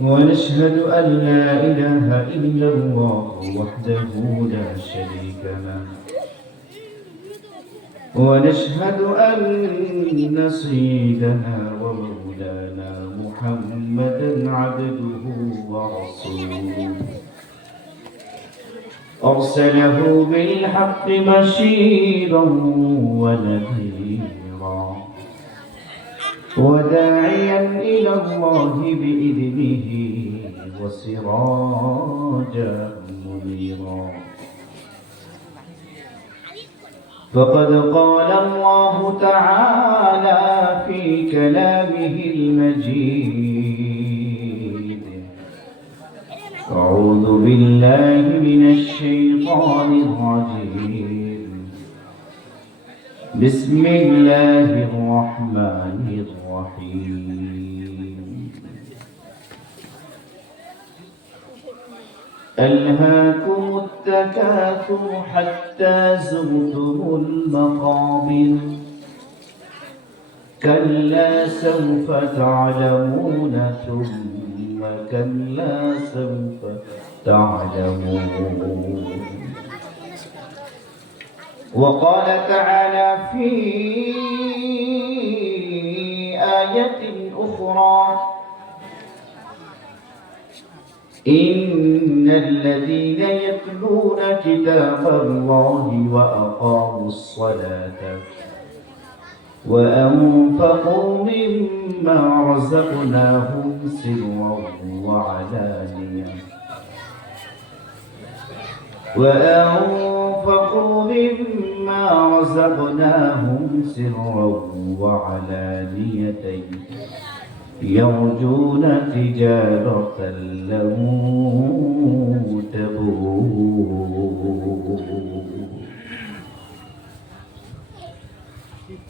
ونشهد أن لا إله إلا الله وحده لا شريك له ونشهد أن سيدنا ومولانا محمدا عبده ورسوله أرسله بالحق بشيرا ونذيرا وداعيا إلى الله بإذنه وسراجا منيرا فقد قال الله تعالى في كلامه المجيد أعوذ بالله من الشيطان الرجيم بسم الله الرحمن الرحيم ألهاكم التكاثر حتى زرتم المقابر كلا سوف تعلمون ثم كلا سوف تعلمون وقال تعالى في آية أخرى إن الذين يتلون كتاب الله وأقاموا الصلاة وأنفقوا مما رزقناهم سرا وعلانية وأنفقوا مما رزقناهم سرا وعلانية يرجون تجارة لن تبور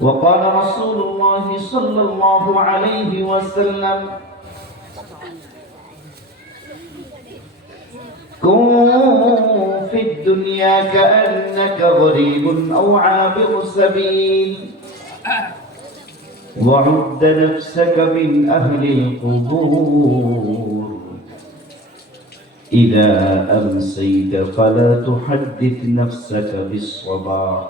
وقال رسول الله صلى الله عليه وسلم كن في الدنيا كأنك غريب أو عابر سبيل وعد نفسك من أهل القبور إذا أمسيت فلا تحدث نفسك بالصباح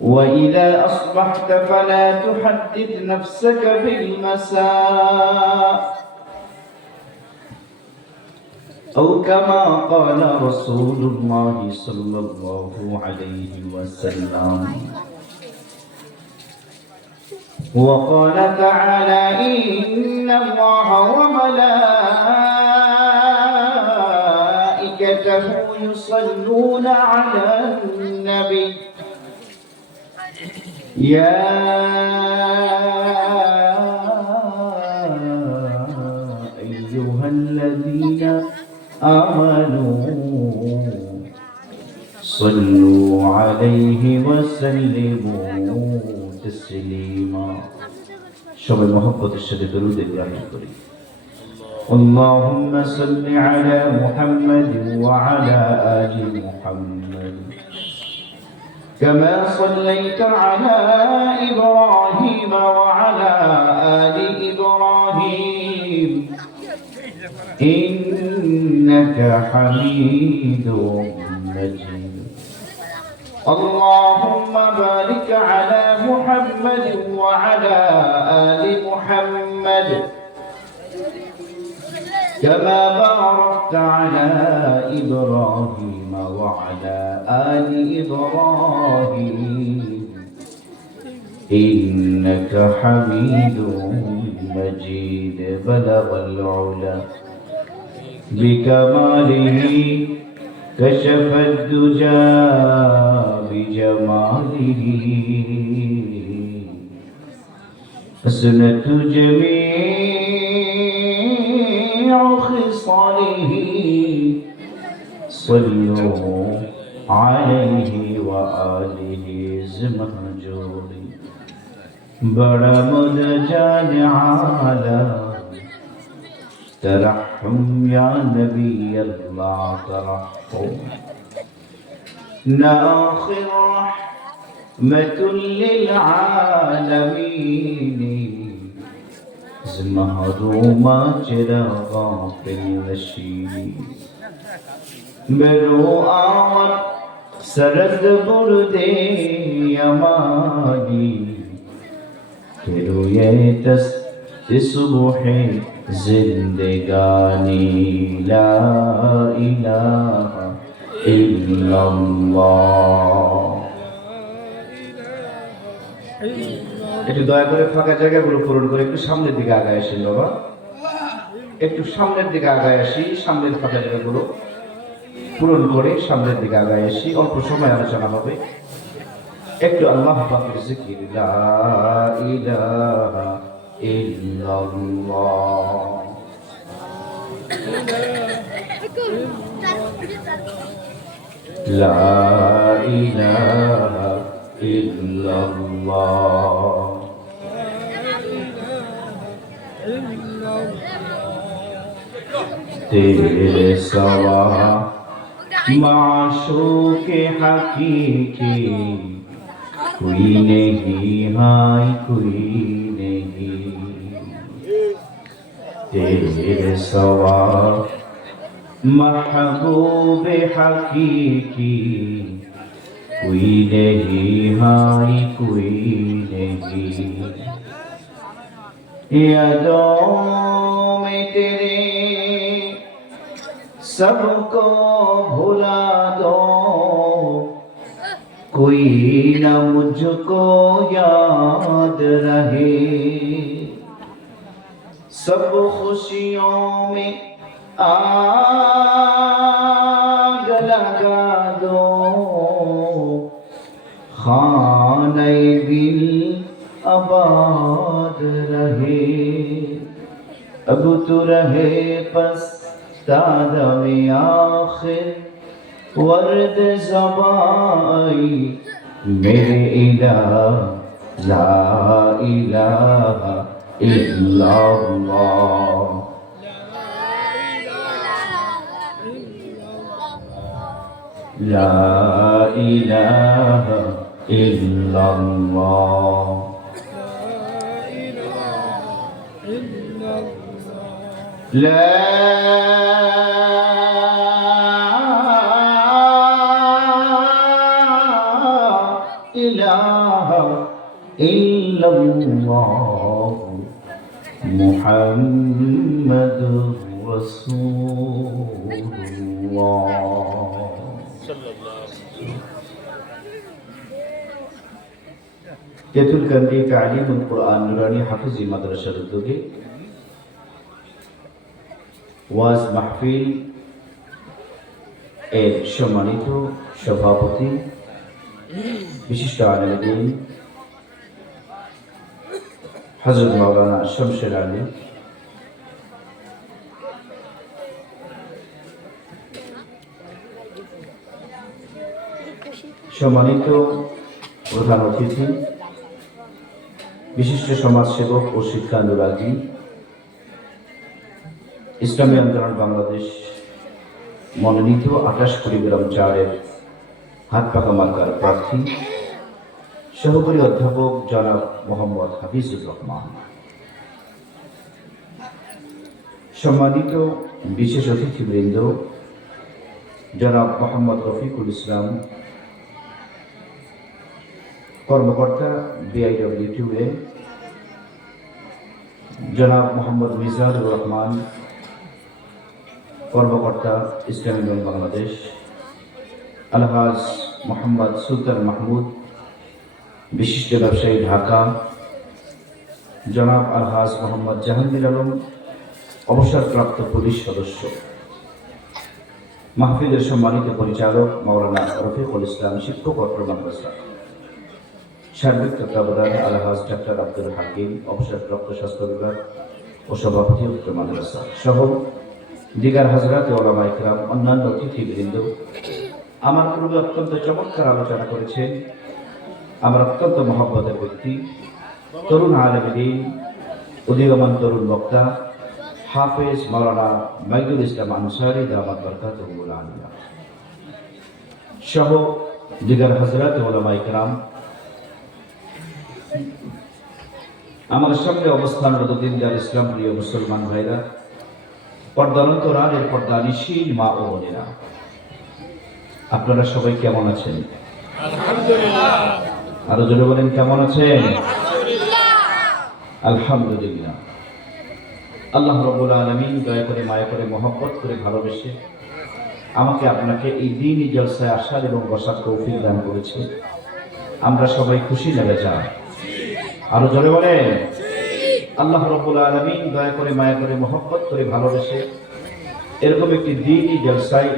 وإذا أصبحت فلا تحدث نفسك بالمساء أو كما قال رسول الله صلى الله عليه وسلم وقال تعالى إن الله وملائكته يصلون على النبي يا أيها الذين آمنوا صلوا عليه وسلموا تسليما شبه محبة الشديد درود الله الكريم اللهم صل على محمد وعلى آل محمد كما صليت على إبراهيم وعلى آل إبراهيم إنك حميد مجيد اللهم بارك على محمد وعلى آل محمد كما باركت على إبراهيم وعلى آل إبراهيم إنك حميد مجيد بلغ العلا بكماله كشف الدجى بجماله حسنت جميع خصاله صلوا عليه وآله زمهجوري بڑا مدجان عالم ترحم يا نبي الله ترحم آخر رحمة للعالمين محرومة چراغاں پہ نشین برو آمد سرد بردے یمانی کہ روئے دست صبح زندگانی لا الہ الا اللہ একটু দয়া করে ফাঁকা জায়গাগুলো পূরণ করে একটু সামনের দিকে আগায় আসেন বাবা একটু সামনের দিকে আগায় আসি সামনের ফাঁকা জায়গাগুলো পূরণ করে সামনের দিকে আগায় আসি অল্প সময় আলোচনা হবে একটু আল্লাহ পাকের জিকির লা ইলাহা ইল্লাল্লাহ লা ইলাহা ইল্লাল্লাহ तेरे सवा माशूक हकीकी कोई नहीं हाय कोई नहीं तेरे सवा महबूब हकीकी कोई नहीं हाय कोई नहीं यादों में तेरे सबको भुला दो कोई न मुझको याद रहे सब खुशियों में आग लगा दो खाने दिल आबाद रहे अब तो रहे बस तादमे आखिर वर्द ज़बाई मेरे इलाह ला इलाहा इल्लल्लाह ला इलाहा इल्लल्लाह لا إله إلا الله محمد رسول الله তেঁতুলকান্দি তালিমুল কোরআন নুরানী হাফিজি মাদ্রাসার উদ্যোগে ওয়াজ মাহফিল এর সম্মানিত সভাপতি বিশিষ্ট আলেম দ্বীন হযরত মাওলানা শমশের আলী সম্মানিত প্রধান অতিথি বিশিষ্ট সমাজসেবক ও শিক্ষানুরাগী ইসলামী আন্দোলন বাংলাদেশ মনোনীত 28 কুড়িগ্রাম 4-এর হাত পাকা মার্কার প্রার্থী সহকারী অধ্যাপক জনাব মোহাম্মদ হাফিজুর রহমান সম্মানিত বিশেষ অতিথিবৃন্দ জনাব মোহাম্মদ রফিকুল ইসলাম কর্মকর্তা বিআইডব্লিউটিউএ জনাব মোহাম্মদ মিজানুর রহমান কর্মকর্তা ইসলামী আন্দোলন বাংলাদেশ আলহাজ মোহাম্মদ সুলতান মাহমুদ বিশিষ্ট ব্যবসায়ী ঢাকা জনাব আলহাজ মোহাম্মদ জাহাঙ্গীর আলম অবসরপ্রাপ্ত পুলিশ সদস্য মাহফিলের সম্মানিত পরিচালক মাওলানা রফিকুল ইসলাম শিক্ষক অত্র মাদ্রাসা সার্বিক তত্ত্বাবধানে আলহাজ ডাক্তার আব্দুল হাকিম অবসরপ্রাপ্ত স্বাস্থ্য বিভাগ ও সভাপতি উক্ত মাদ্রাসা সহ দিগার হাজরাত ওলামা ইকরাম অন্যান্য অতিথিবৃন্দ আমার পূর্বে অত্যন্ত চমৎকার আলোচনা করেছেন আমার অত্যন্ত মহব্বতের ব্যক্তি তরুণ আলেম দ্বীন উদীয়মান তরুণ বক্তা হাফেজ মাওলানা মাইদুল ইসলাম আনসারী দামাত বরকাতুহুল আলিয়া সহ দিগার হাজরাত ওলামা ইকরাম আমার সামনে অবস্থানরত দিনদার ইসলাম প্রিয় মুসলমান ভাইরা, পর্দানন্তরালের পর্দানিশীল মা ও বোনেরা, আপনারা সবাই কেমন আছেন? আলহামদুলিল্লাহ। আরো জোরে বলেন, কেমন আছেন? আলহামদুলিল্লাহ। আল্লাহ রাব্বুল আলামিন দয়া করে, মায়া করে, মহব্বত করে, ভালোবেসে আমাকে আপনাকে এই দ্বীনি জলসায় আসার এবং বসার তৌফিক দান করেছে। আমরা সবাই খুশি লাগে যা। আরো জোরে বলেন, আল্লাহ রাব্বুল আলামিন দয়া করে, মায়া করে, মহব্বত করে, ভালোবেসে এরকম একটি দ্বীনি জলসায়,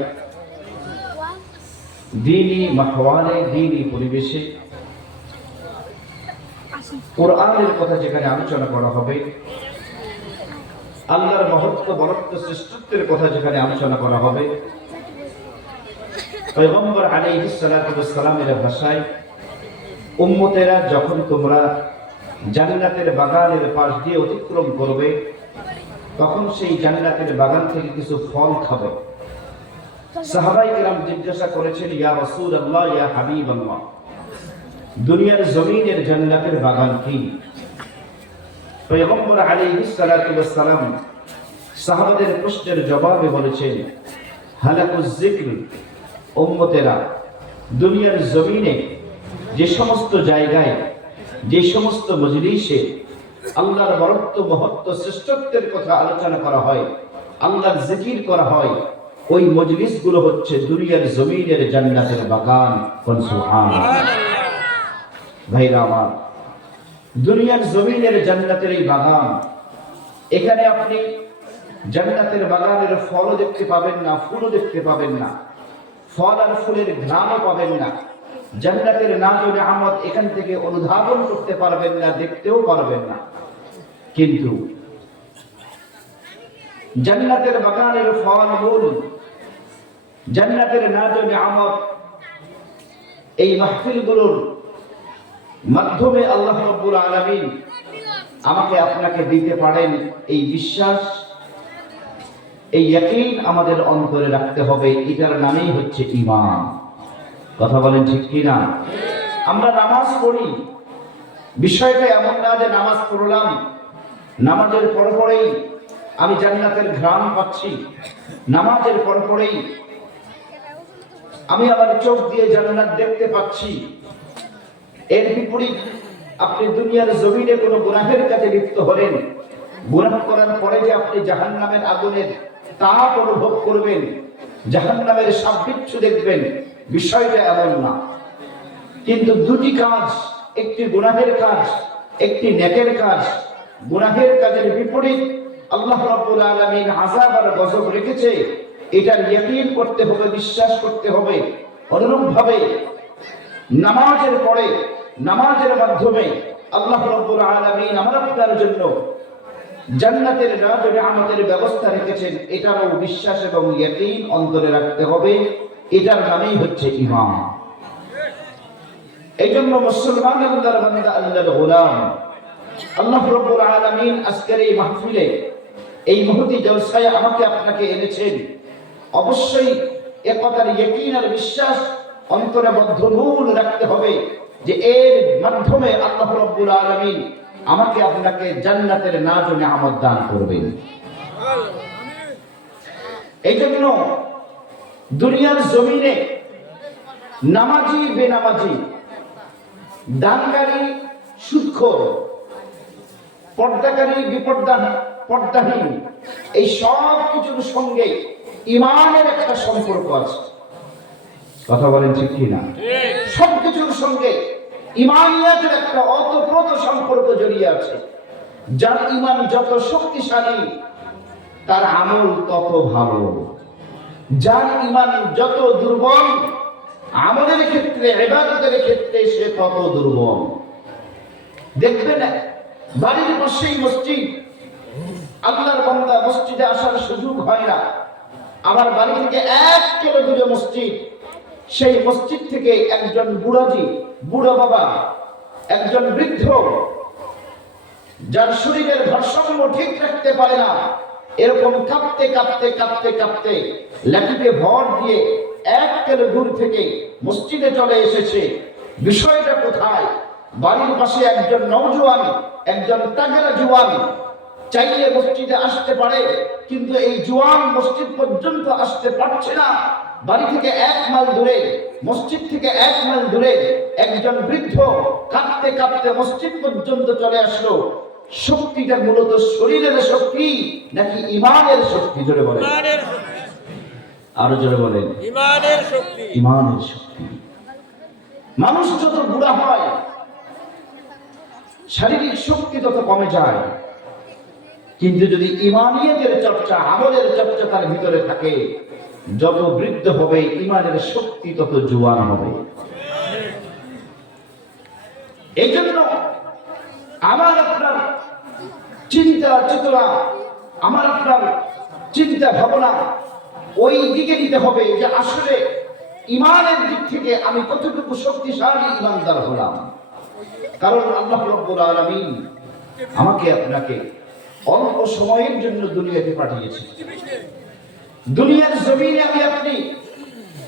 দ্বীনি মাহওয়ালে, দ্বীনি পরিবেশে কোরআনের কথা যেখানে আলোচনা করা হবে, আল্লাহর মহত্ব, বরত্ব, শ্রেষ্ঠত্বের কথা যেখানে আলোচনা করা হবে, পয়গম্বর আলাইহিস সালাতু ওয়াস সালামের ভাষায়, উম্মতেরা যখন তোমরা জান্নাতের বাগানের পাশ দিয়ে অতিক্রম করবে, তখন সেই জান্নাতের বাগান থেকে কিছু ফল খাবে। সাহাবায়ে কেরাম জিজ্ঞাসা করেছেন, ইয়া রাসূলুল্লাহ, ইয়া হাবিবাল্লাহ, দুনিয়ার জমিনের জান্নাতের বাগান কি? পয়গম্বর আলাইহিস সালাতু ওয়াস সালাম সাহাবাদের প্রশ্নের জবাবে বলেছেন, হালাকুজ যিকর, উম্মতেরা দুনিয়ার জমিনে যে সমস্ত জায়গায়, যে সমস্ত মজলিসে আল্লাহর বরত্ব, মহত্ব, শ্রেষ্ঠত্বের কথা আলোচনা করা হয়, আল্লাহর জিকির করা হয়, ওই মজলিসগুলো হচ্ছে দুনিয়ার জমিনের জান্নাতের বাগান। সুবহানাল্লাহ। ভাইরা আমার, দুনিয়ার জমিনের জান্নাতের এই বাগান, এখানে আপনি জান্নাতের বাগানের ফলও দেখতে পাবেন না, ফুলও দেখতে পাবেন না, ফল আর ফুলের ঘ্রাণও পাবেন না, জান্নাতের নাজু নিয়ামত এখান থেকে অনুধাবন করতে পারবেন না, দেখতেও পারবেন না। কিন্তু জান্নাতের বাগানের ফল মূল, জান্নাতের নাজু নিয়ামত এই মাহফিলগুলোর মাধ্যমে আল্লাহ রাব্বুল আলামিন আমাকে আপনাকে দিতে পারেন, এই বিশ্বাস, এই ইয়াকিন আমাদের অন্তরে রাখতে হবে। এটার নামেই হচ্ছে ঈমান। কথা বলেন ঠিক কি না? আমরা নামাজ পড়ি, বিষয়টা এমন না যে নামাজ পড়লাম, নামাজের পরপরেই আমি জান্নাতের ঘ্রাণ পাচ্ছি, নামাজের পরপরেই আমি আমার চোখ দিয়ে জান্নাত দেখতে পাচ্ছি। এর বিপরীত, আপনি দুনিয়ার জমিনে কোনো গুনাহের কাজে লিপ্ত হলেন, গুনাহ করার পরে যে আপনি জাহান্নামের আগুনের তাপ অনুভব করবেন, জাহান্নামের সাববিচ্ছু দেখবেন, বিষয়টা এমন না। কিন্তু দুটি কাজ, একটি গুনাহের কাজ, একটি নেকের কাজ। গুনাহের কাজের বিপরীত আল্লাহ রাব্বুল আলামিন আযাব আর গজব রেখেছে, এটার ইয়াকিন করতে হবে, বিশ্বাস করতে হবে। অনুরূপভাবে নামাজের পরে, নামাজের মাধ্যমে আল্লাহ রাব্বুল আলামিন আমার আপনার জন্য জান্নাতের নাজু নিয়ামতের ব্যবস্থা রেখেছেন, এটারও বিশ্বাস এবং ইয়াকিন অন্তরে রাখতে হবে। এটার নামই হচ্ছে ঈমান। এইজন্য মুসলমান আল্লাহর বান্দা, আল্লাহর গোলাম, আল্লাহ রাব্বুল আলামিন আজকের এই মাহফিলে, এই মহতি জলসায় আমাকে আপনাকে এনেছেন। অবশ্যই একতার ইয়াকিন আর বিশ্বাস অন্তরে বদ্ধমূল রাখতে হবে যে এর মাধ্যমে আল্লাহ রাব্বুল আলামিন আমাকে আপনাকে জান্নাতের নাজু নিয়ামত দান করবেন। এই জন্য দুনিয়ার জমিনে নামাজি, বেনামাজি, দানকারী, সুদখোর, পর্দাকারী, পর্দাহীন, এই সব কিছুর সঙ্গে ঈমানের একটা সম্পর্ক আছে। কথা বলেন ঠিক কি না? সব কিছুর সঙ্গে ঈমানিয়াতের একটা অতপ্রত সম্পর্ক জড়িয়ে আছে। যার ঈমান যত শক্তিশালী, তার আমল তত ভালো। যার ঈমান যত দুর্বল, আমলের ক্ষেত্রে, ইবাদতের ক্ষেত্রে সে তত দুর্বল। দেখবেন বাড়ির পাশেই মসজিদ, আল্লাহর বান্দা মসজিদে আসার সুযোগ হয় না, আমার বাড়ি থেকে 1 কিলো দূরে মসজিদ, সেই মসজিদ থেকে একজন বুড়াজি, বুড়া বাবা, একজন বৃদ্ধ, যার শরীরের ভারসাম্য ঠিক রাখতে পারে না, এরকম কাঁপতে কাঁপতে কাঁপতে কাঁপতে লাঠিতে ভর দিয়ে 1 কিলো দূর থেকে মসজিদে চলে এসেছে। বিষয়টা কোথায়? বাড়ির পাশে একজন নওজোয়ান, একজন তাগড়া জওয়ান চাইলে মসজিদে আসতে পারে, কিন্তু এই জওয়ান মসজিদ পর্যন্ত আসতে পারছে না। বাড়ি থেকে 1 মাইল দূরে, মসজিদ থেকে 1 মাইল দূরে একজন বৃদ্ধ কাঁদতে কাঁদতে মসজিদ পর্যন্ত চলে আসলো। শক্তিটা মূলত শরীরের শক্তি নাকি ইমানের শক্তি? জোরে বলেন, আরো জোরে বলেন। ইমানের শক্তি। ইমানের শক্তি। মানুষ যত বুড়া হয় শারীরিক শক্তি তত কমে যায়, কিন্তু যদি ইমানিয়তের চর্চা, আমলের চর্চা তার ভিতরে থাকে, যত বৃদ্ধ হবে ইমানের শক্তি তত জোয়ান হবে। এই জন্য আমার আপনার চিন্তা চেতনা, আমার আপনার চিন্তা ভাবনা ওই দিকে দিতে হবে যে আসলে ইমানের দিক থেকে আমি কতটুকু শক্তিশালী ইমানদার হলাম। কারণ আল্লাহ রাব্বুল আলামিন আমাকে আপনাকে অল্প সময়ের জন্য দুনিয়াতে পাঠিয়েছে। দুনিয়ার জমিনে আমি আপনি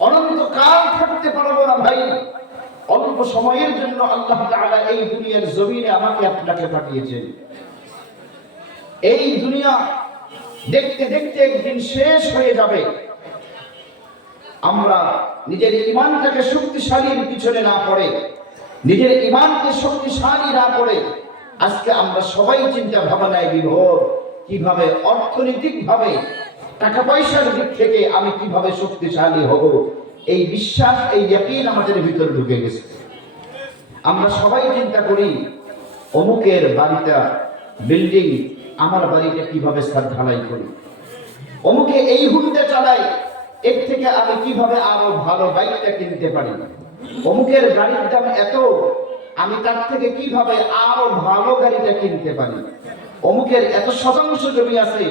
অনন্তকাল থাকতে পারবো না ভাই। অল্প সময়ের জন্য আল্লাহ তাআলা এই দুনিয়ার জমিনে আমাকে আপনাকে পাঠিয়েছেন। এই দুনিয়া দেখতে দেখতে একদিন শেষ হয়ে যাবে। আমরা নিজের ঈমানটাকে শক্তিশালীর পিছনে না পড়ে, নিজের ঈমানকে শক্তিশালী না করে আজকে আমরা সবাই চিন্তা ভাবনায় বিভোর, কিভাবে অর্থনৈতিক ভাবে টাকা পয়সার দিক থেকে আমি কিভাবে শক্তিশালী হব। এই বিশ্বাস, এই ইয়াকিন আমাদের ভিতরে ঢুকে গেছে। আমরা সবাই চিন্তা করি অমুকের বাড়িটা বিল্ডিং, আমার বাড়িটা কিভাবে ছাদ ঢালাই করি। অমুকে এই হুন্ডা চালায়, এর থেকে আমি কিভাবে আরো ভালো বাইকটা কিনতে পারি। অমুকের গাড়ির দাম এত, আমি তার থেকে কিভাবে আরো ভালো গাড়িটা কিনতে পারি। অমুকের এত শতাংশ জমি আছে,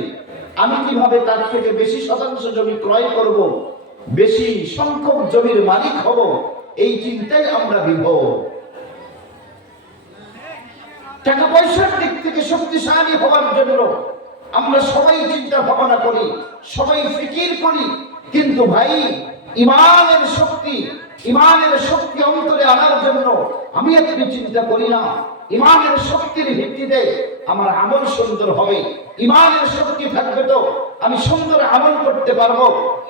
আমি কিভাবে তার থেকে বেশি শতাংশ জমি ক্রয় করব, বেশি সংখ্যক জমির মালিক হব। এই চিন্তায় আমরা বিভোর। টাকা পয়সার দিক থেকে শক্তিশালী হওয়ার জন্য আমরা সবাই চিন্তা ভাবনা করি, সবাই ফিকির করি, কিন্তু ভাই ইমানের শক্তি, ইমানের শক্তি অন্তরে আনার জন্য আমি আপনি চিন্তা করি না। ইমানের শক্তির ভিত্তিতে আমার আমল সুন্দর হবে। ইমানের শক্তি থাকবে তো আমি সুন্দর আমল করতে পারবো।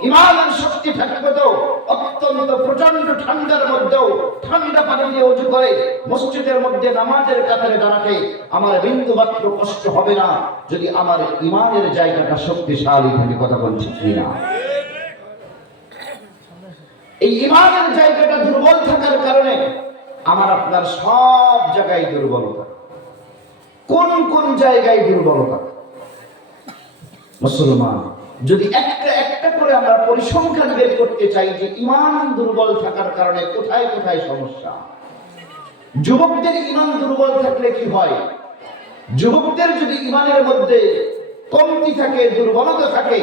ইমানের শক্তি থাকবে তো অত্যন্ত প্রচন্ড ঠান্ডার মধ্যেও ঠান্ডা পানি দিয়ে ওযু করে মসজিদের মধ্যে নামাজের কাতারে দাঁড়াতে আমার বিন্দু মাত্র কষ্ট হবে না, যদি আমার ইমানের জায়গাটা শক্তিশালী থাকে। কথা বলছি কিনা? এই ইমানের জায়গাটা দুর্বল থাকার কারণে আমার আপনার সব জায়গায় দুর্বলতা। কোন কোন জায়গায় দুর্বলতা? মুসলমান যদি একটা একটা করে আমরা পরিসংখ্যান বের করতে চাই যে ইমান দুর্বল থাকার কারণে কোথায় কোথায় সমস্যা। যুবকদের ইমান দুর্বল থাকলে কি হয়? যুবকদের যদি ইমানের মধ্যে কমতি থাকে, দুর্বলতা থাকে,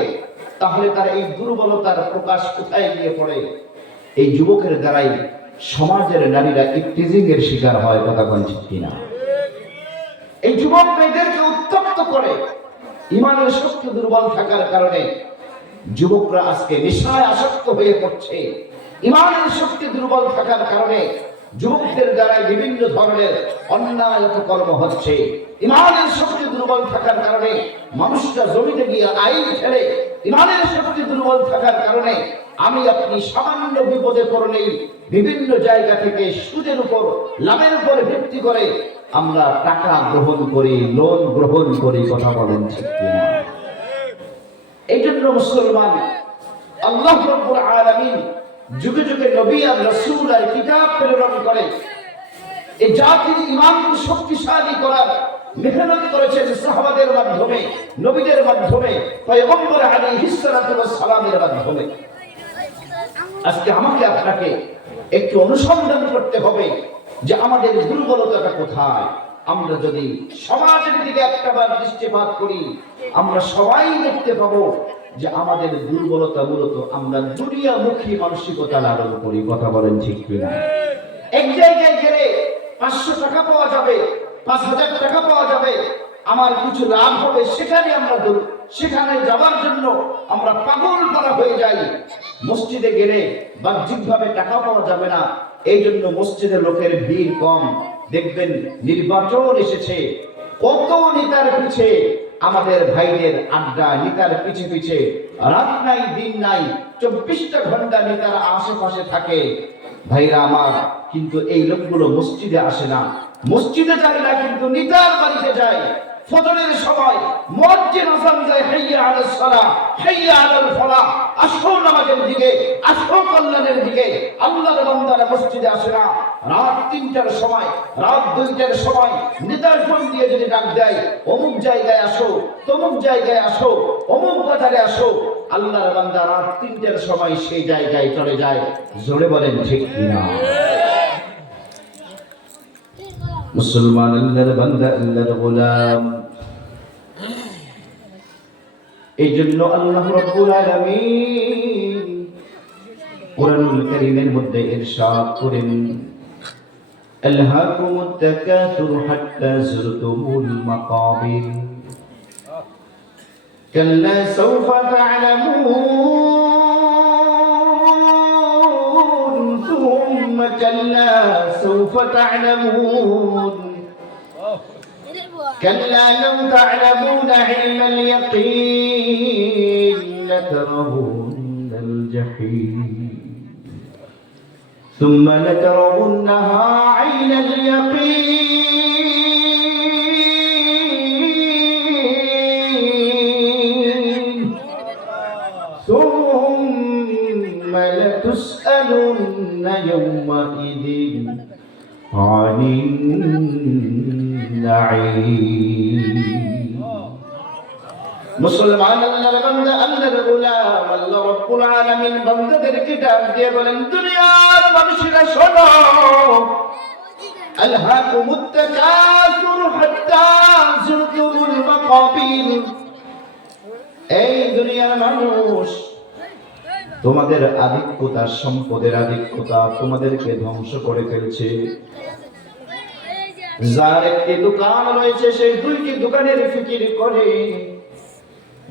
তাহলে তার এই দুর্বলতার প্রকাশ কোথায় গিয়ে পড়ে? এই যুবকের দ্বারাই সমাজের নারীরা ইফতিজিং এর শিকার হয়। কথা বলছি কিনা? এই যুবক মেয়েদেরকে উত্তপ্ত করে। ইমানের শক্তি দুর্বল থাকার কারণে যুবকরা আজকে নেশায় আসক্ত হয়ে পড়ছে। ইমানের শক্তি দুর্বল থাকার কারণে যুবকদের দ্বারা বিভিন্ন ধরনের অন্যায় কর্ম হচ্ছে। ইমানের শক্তি দুর্বল থাকার কারণে মানুষরা জমিতে গিয়ে আইন ফেলে। ইমানের শক্তি দুর্বল থাকার কারণে আমি আপনি সামান্য বিপদে পড়লেই বিভিন্ন জায়গা থেকে সুদের উপর, লাভের উপর ভিত্তি করে আমরা টাকা গ্রহণ করি, লোন গ্রহণ করি। কথা বলেন ঠিক কিনা? এই জন্য মুসলমান আল্লাহ রাব্বুল আলামিন যুগে যুগে নবী আর রাসূল আর কিতাব প্রেরণ করে এই জাতির ঈমানকে শক্তিশালী করার মেহনত করেছেন সাহাবাদের মাধ্যমে, নবীদের মাধ্যমে, পয়গম্বর আলাইহিস সালাতু ওয়াস সালামের মাধ্যমে। আজকে আমাকে আপনাকে একটু অনুসন্ধান করতে হবে যে আমাদের দুর্বলতাটা কোথায়। আমরা যদি সমাজের দিকে একটাবার দৃষ্টিপাত করি, আমরা সবাই দেখতে পাবো যে আমাদের দুর্বলতা মূলত আমরা দুনিয়ামুখী মানসিকতা লালন করি। কথা বলেন ঠিক কিনা? এক জায়গায় গেলে 500 টাকা পাওয়া যাবে, 5000 টাকা পাওয়া যাবে, আমার কিছু লাভ হবে, সেখানে যাওয়ার জন্য আমরা পাগল করা হয়ে যাই। মসজিদে গেলে বাহ্যিকভাবে টাকা পাওয়া যাবে না, এই জন্য মসজিদে লোকের ভিড় কম। দেখবেন নির্বাচন এসেছে, কত নেতার পিছে আমাদের ভাইদের আড্ডা, নেতার পিছে পিছে রাত নাই দিন নাই, 24টা ঘন্টা নেতার আশেপাশে থাকে। ভাইরা আমার, কিন্তু এই লোকগুলো মসজিদে আসে না, মসজিদে যায় না, কিন্তু নেতার বাড়িতে যায়। ফজরের সময় মুয়াজ্জিন আযান দেয়, হাইয়া আলাস সালাহ, হাইয়া আলাল ফালাহ, আসো নামাজের দিকে, আসো কল্যাণের দিকে। আল্লাহর বান্দারা মসজিদে আসে না। রাত 3টার সময়, রাত 2টার সময় নেতার ফোন দিয়ে যদি ডাক দেয়, অমুক জায়গায় আসো, তমুক জায়গায় আসো, অমুক বাজারে আসো, আল্লাহর বান্দা রাত 3টার সময় সেই জায়গায় চলে যায়। জোরে বলেন ঠিক কিনা? মুসলমান আল্লাহর বান্দা, আল্লাহর গোলাম। এই জন্য আল্লাহ রাব্বুল আলামিন কোরআনুল কারীমের মধ্যে ইরশাদ করেন, আলহাকুমুত তাকাসুর হাত্তা যুরতুমুল মাকাবির কাল্লা সাওফা তা'লামুন সুম্মা কাল্লা সাওফা তা'লামুন كلا لو تعلمون علم اليقين لترون الجحيم ثم لترونها عين اليقين ثم لتسألن يومئذ عن মুসলমান আল্লাহর বান্দা, আল্লাহর গোলাম, আল্লাহ রাব্বুল আলামিন বান্দাদেরকে ডাক দিয়ে বলেন, দুনিয়ার মানুষেরা শোনো, আলহাকুমুত তাকাসুর হাত্তা যুরতুমুল মাকাবির। এই দুনিয়ার মানুষ, তোমাদের আধিক্যতা, সম্পদের আধিক্যতা তোমাদেরকে ধ্বংস করে ফেলছে। যার একটি দোকান রয়েছে, সেই 2টি দোকানের ফিকির করে।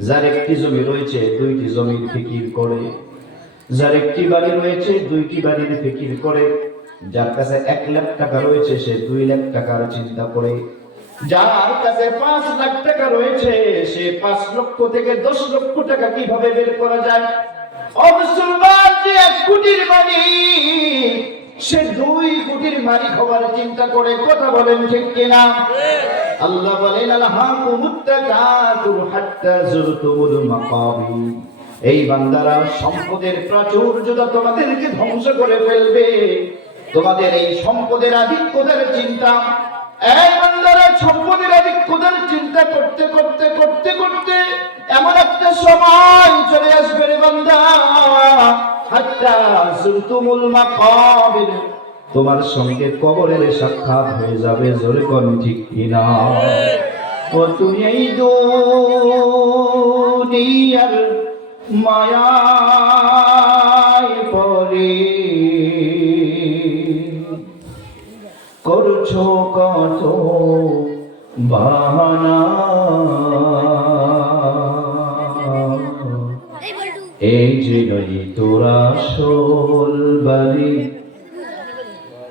যার একটি জমি রয়েছে, 2টি জমির ফিকির করে। যার একটি বাড়ি রয়েছে, 2টি বাড়ির ফিকির করে। যার কাছে 1 লাখ টাকা রয়েছে, সে 2 লাখ টাকার চিন্তা করে। যার কাছে 5 লাখ টাকা রয়েছে, সে 5 লক্ষ থেকে 10 লক্ষ টাকা কিভাবে বের করা যায়। মুসলমান, যে 1 কোটির মালিক, সে 2 কোটির মালিক হওয়ার চিন্তা করে। কথা বলেন ঠিক কিনা? আল্লাহ বলেন, আলহাকুমুত তাকাসুর হাত্তা যুরতুমুল মাকাবির। এই বান্দারা, সম্পদের প্রাচুর্যতা তোমাদেরকে ধ্বংস করে ফেলবে। তোমাদের এই সম্পদের আধিক্যতার চিন্তা, এই বান্দারা সম্পদের আধিক্যতার চিন্তা করতে করতে করতে করতে এমন একটা সময় চলে আসবে রে বান্দা, হাত্তা যুরতুমুল মাকাবির, তোমার সঙ্গে কবরের সাক্ষাৎ হয়ে যাবে। জোরে কোন ঠিক কিনা? ও তুমি এই দুনিয়ার মায়ায় পড়ে করছো কত বাহানা, এই যে নই তোরা আসল বাড়ি,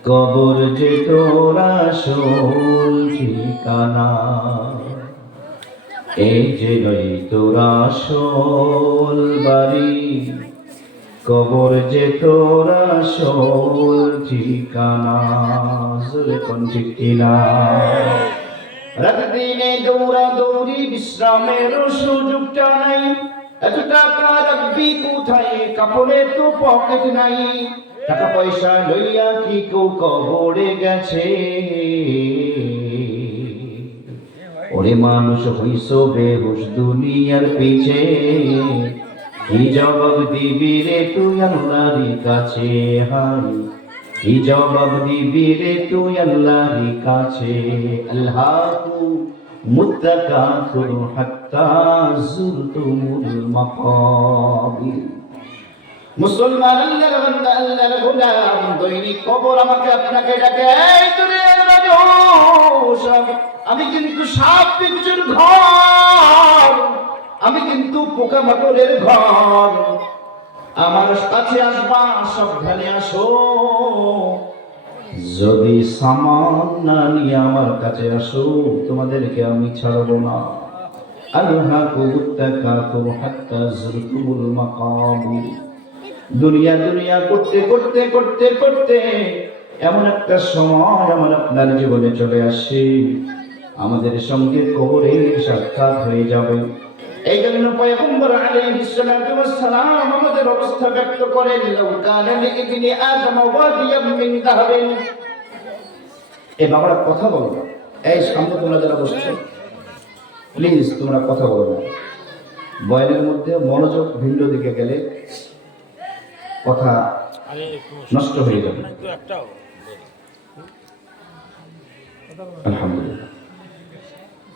কবর যে তোরা আসল ঠিকানা। এই যে নই তোরা আসল বাড়ি, কবর যে তোরা আসল ঠিকানা। জোরে কোন ঠিক কিনা? রাত দিনে দৌড়া দৌড়ি, বিশ্রামের সুযোগটা নাই। এত টাকা রাখবি কোথায়, কাপড়ে তো পকেট নাই। টাকা পয়সা লইয়া কি কেউ কবরে গেছে? ওরে মানুষ হইছো বেহুশ দুনিয়ার পিছে, কি জবাব দিবি রে তুই আল্লাহর কাছে? হাই, কি জবাব দিবি রে তুই আল্লাহর কাছে? আলহাকুমুত তাকাসুর হাত্তা যুরতুমুল মাকাবির। মুসলমান, আল্লাহর বান্দা, আল্লাহর গোলাম, দৈনিক কবর আমাকে আপনাকে ডাকে, এই দুনিয়ার মানুষ, আমি কিন্তু সাপ বিচ্ছুর ঘর, আমি কিন্তু পোকামাকড়ের ঘর। আমার কাছে আসবা, সাবধানে আসো। যদি সামান না নিয়ে আমার কাছে আসো, তোমাদেরকে আমি ছাড়বো না। আলহাকুমুত তাকাতুর হাত্তা যুরতুমুল মাকাবির। দুনিয়া দুনিয়া করতে করতে করতে করতে এমন একটা সময় আমার আপনার জীবনে চলে আসে, আমাদের সঙ্গে কবরের সাক্ষাৎ হয়ে যাবে। এই জন্য পয়গম্বর আলাইহিস সালাতু ওয়াস সালাম আমাদের অবস্থা ব্যক্ত করেন, লাউ কানা লিইবনি আদম ওয়াদিয়াম মিন যাহাবিন। এই বাবারা কথা বলো না, এই সামনে তোমরা যারা বসছো প্লিজ তোমরা কথা বলো না। বয়ানের মধ্যে মনোযোগ ভিন্ন দিকে গেলে কথা নষ্ট হয়ে যাবে। আলহামদুলিল্লাহ,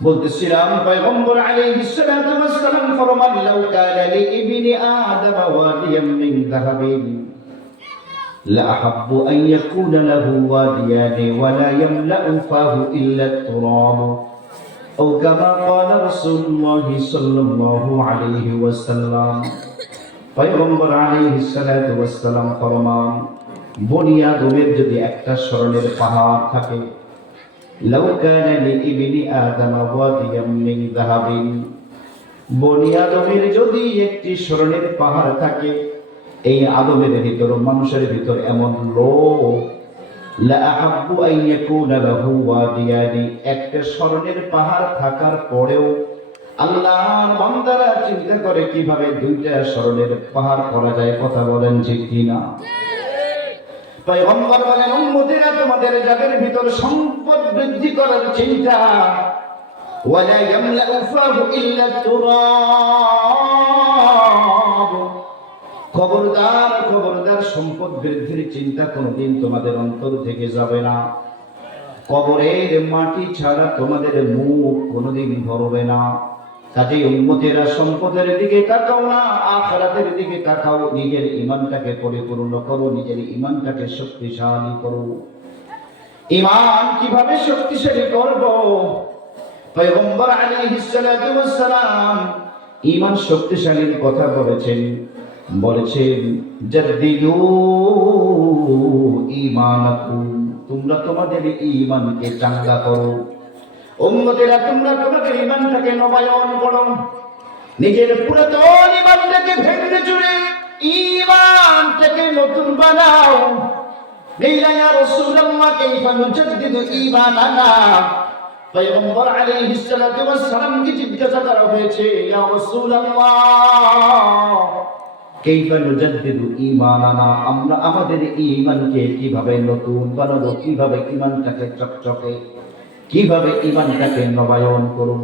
বলতেছিলাম পয়গম্বর আলাইহিস সালাতু ওয়াস সালাম ফরমান, লাউ কানা লিইবনি আদম ওয়াদিয়াম মিন যাহাবিন লা আহাব্বু আন ইয়াকুনা লাহু ওয়াদিয়ান ওয়া লা ইয়ামলাউ ফাহু ইল্লা তুরাব আও কামা ক্বালা রাসূলুল্লাহ সাল্লাল্লাহু আলাইহি ওয়াসাল্লাম। পয়গম্বর আলাইহিস সালাতু ওয়াস সালাম ফরমান, বনি আদমের যদি একটা স্মরণের পাহাড় থাকে, লাউ কানা লিইবনি আদম ওয়াদিয়াম মিন যাহাবিন, বনি আদমের যদি একটি স্মরণের পাহাড় থাকে, এই আদমের ভিতর মানুষের ভিতর এমন লোক, লা আহাব্বু আন ইয়াকুনা লাহু ওয়াদিয়ানি, একটা স্মরণের পাহাড় থাকার পরেও আল্লাহর বান্দারা চিন্তা করে কিভাবে দুইটা স্মরণের পাহাড় করা যায়। কথা বলেন ঠিক কিনা? পয়গম্বর বলেন, উম্মতিরা তোমাদের যাদের ভিতর সম্পদ বৃদ্ধি করার চিন্তা, ওয়ালা ইয়ামলাউ ফাহু ইল্লা তুরাব, খবরদার খবরদার, সম্পদ বৃদ্ধির চিন্তা কোনোদিন তোমাদের অন্তর থেকে যাবে না। কবরের মাটি ছাড়া তোমাদের মুখ কোনোদিন ভরবে না। কাজেই উম্মতেরা সম্পদের দিকে তাকাও না, আখিরাতের দিকে তাকাও। নিজের ঈমানটাকে পরিপূর্ণ করো, নিজের ঈমানটাকে শক্তিশালী করো। ঈমান কিভাবে শক্তিশালী করব? পয়গম্বর আলাইহিস সালাতু ওয়াস সালাম ঈমান শক্তিশালীর কথা বলেছেন জাদ্দিদু ঈমানাকুম, তোমরা তোমাদের ঈমানকে চাঙ্গা করো। উম্মতেরা তোমরা তোমাদের ঈমানটাকে নবায়ন করো, নিজের পুরাতন ঈমানটাকে ভেঙে চুরে ঈমানটাকে নতুন বানাও। ইয়া রাসূলুল্লাহ কাইফা নুজাদ্দিদু ঈমানানা, পয়গম্বর আলাইহিস সালাতু ওয়াস সালামকে জিজ্ঞাসা করা হয়েছে, ইয়া রাসূলুল্লাহ কাইফা নুজাদ্দিদু ঈমানানা, আমরা আমাদের ঈমানকে কিভাবে নতুন বানাবো, কিভাবে ঈমানটাকে চকচকে, কিভাবে ঈমানটাকে নবায়ন করব?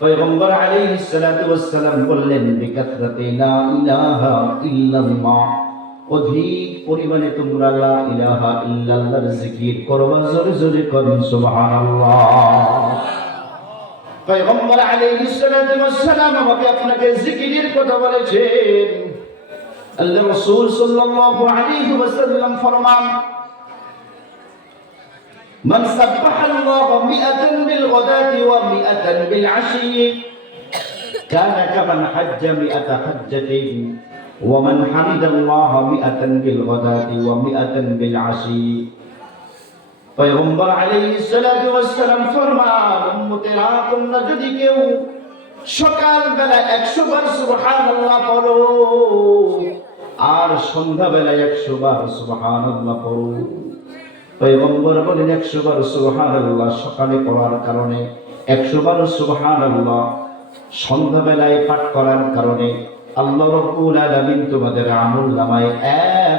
পয়গম্বর আলাইহিস সালাতু ওয়াস সালাম বললেন, বিকাসরাতি লা ইলাহা ইল্লাল্লাহ, অধিক পরিমাণে তোমরা লা ইলাহা ইল্লাল্লাহর জিকির করবা। জোরে জোরে করুন সুবহানাল্লাহ। পয়গম্বর আলাইহিস সালাতু ওয়াস সালাম আমাকে আপনাকে জিকিরের কথা বলেছেন। আল্লাহ রাসূল সাল্লাল্লাহু আলাইহি ওয়াসাল্লাম ফরমান, মান সাব্বাহাল্লাহ মিআতান বিল গাদাতি ওয়া মিআতান বিল আশি কানা কামান হাজ্জা মিআতা হাজ্জাতিন ওয়া মান হামিদাল্লাহ মিআতান বিল গাদাতি ওয়া মিআতান বিল আশি। পয়গম্বর আলাইহিস সালাতু ওয়াস সালাম ফরমান, উম্মতেরা তোমরা যদি কেউ সকাল বেলা 100 বার সুবহানাল্লাহ পড়ো আর সন্ধ্যা বেলা 100 বার সুবহানাল্লাহ পড়ো। পয়গম্বর বলেন 100 বার সুবহানাল্লাহ সকালে পড়ার কারণে, 100 বার সুবহানাল্লাহ সন্ধ্যা বেলায় পাঠ করার কারণে আল্লাহ রাব্বুল আলামিন তোমাদের আমলনামায়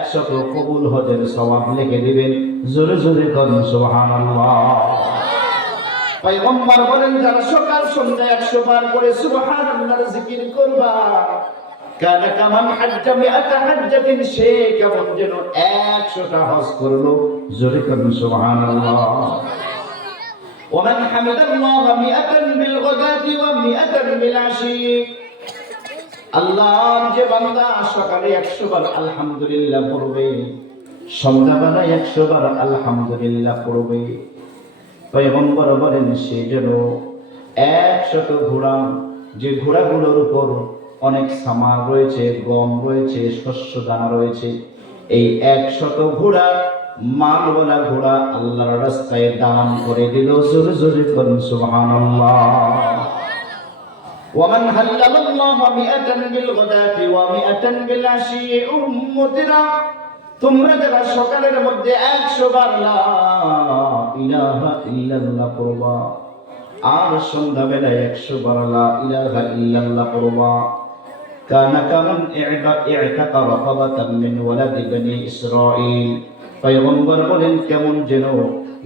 100 কবুল হজের সওয়াব লিখে দিবেন। জোরে জোরে করুন সুবহানাল্লাহ। পয়গম্বর বলেন, যারা সকাল সন্ধ্যা 100 বার করে সুবহানাল্লাহর জিকির করবা, কানা কামান হাজ্জা মিআতা হাজ্জাতিন, সে কেমন যেন 100টা হজ করলো। জোরে করুন সুবহানাল্লাহ। ওয়া মান হামিদাল্লাহ মিআতান বিল গাদাতি ওয়া মিআতান বিল আশি, আল্লাহর যে বান্দা সকালে 100 বার আলহামদুলিল্লাহ পড়বে, সন্ধ্যাবেলায় 100 বার আলহামদুলিল্লাহ পড়বে, পয়গম্বর বলেন সে যেন 100 ঘোড়া, যে ঘোড়াগুলোর উপর অনেক সামার রয়েছে, গম রয়েছে, শস্য দানা রয়েছে। এই 100 ঘোড়া, মালওয়ালা ঘোড়া আল্লাহর রাস্তায় দান করে দিল। জোরে জোরে করুন সুবহানাল্লাহ। ومن هلل الله 100 بالغداة و100 بالعشي উম্মতিরা, তোমরা যারা সকালের মধ্যে 100 বার লা ইলাহা ইল্লাল্লাহ পড়বা, আর সন্ধ্যাবেলায় 100 বার লা ইলাহা ইল্লাল্লাহ পড়বা, কানা কামান ই'তাকা রাকাবাতান মিন ওয়ালাদি বনি ইসরাঈল। পয়গম্বর বলেন কেমন যেন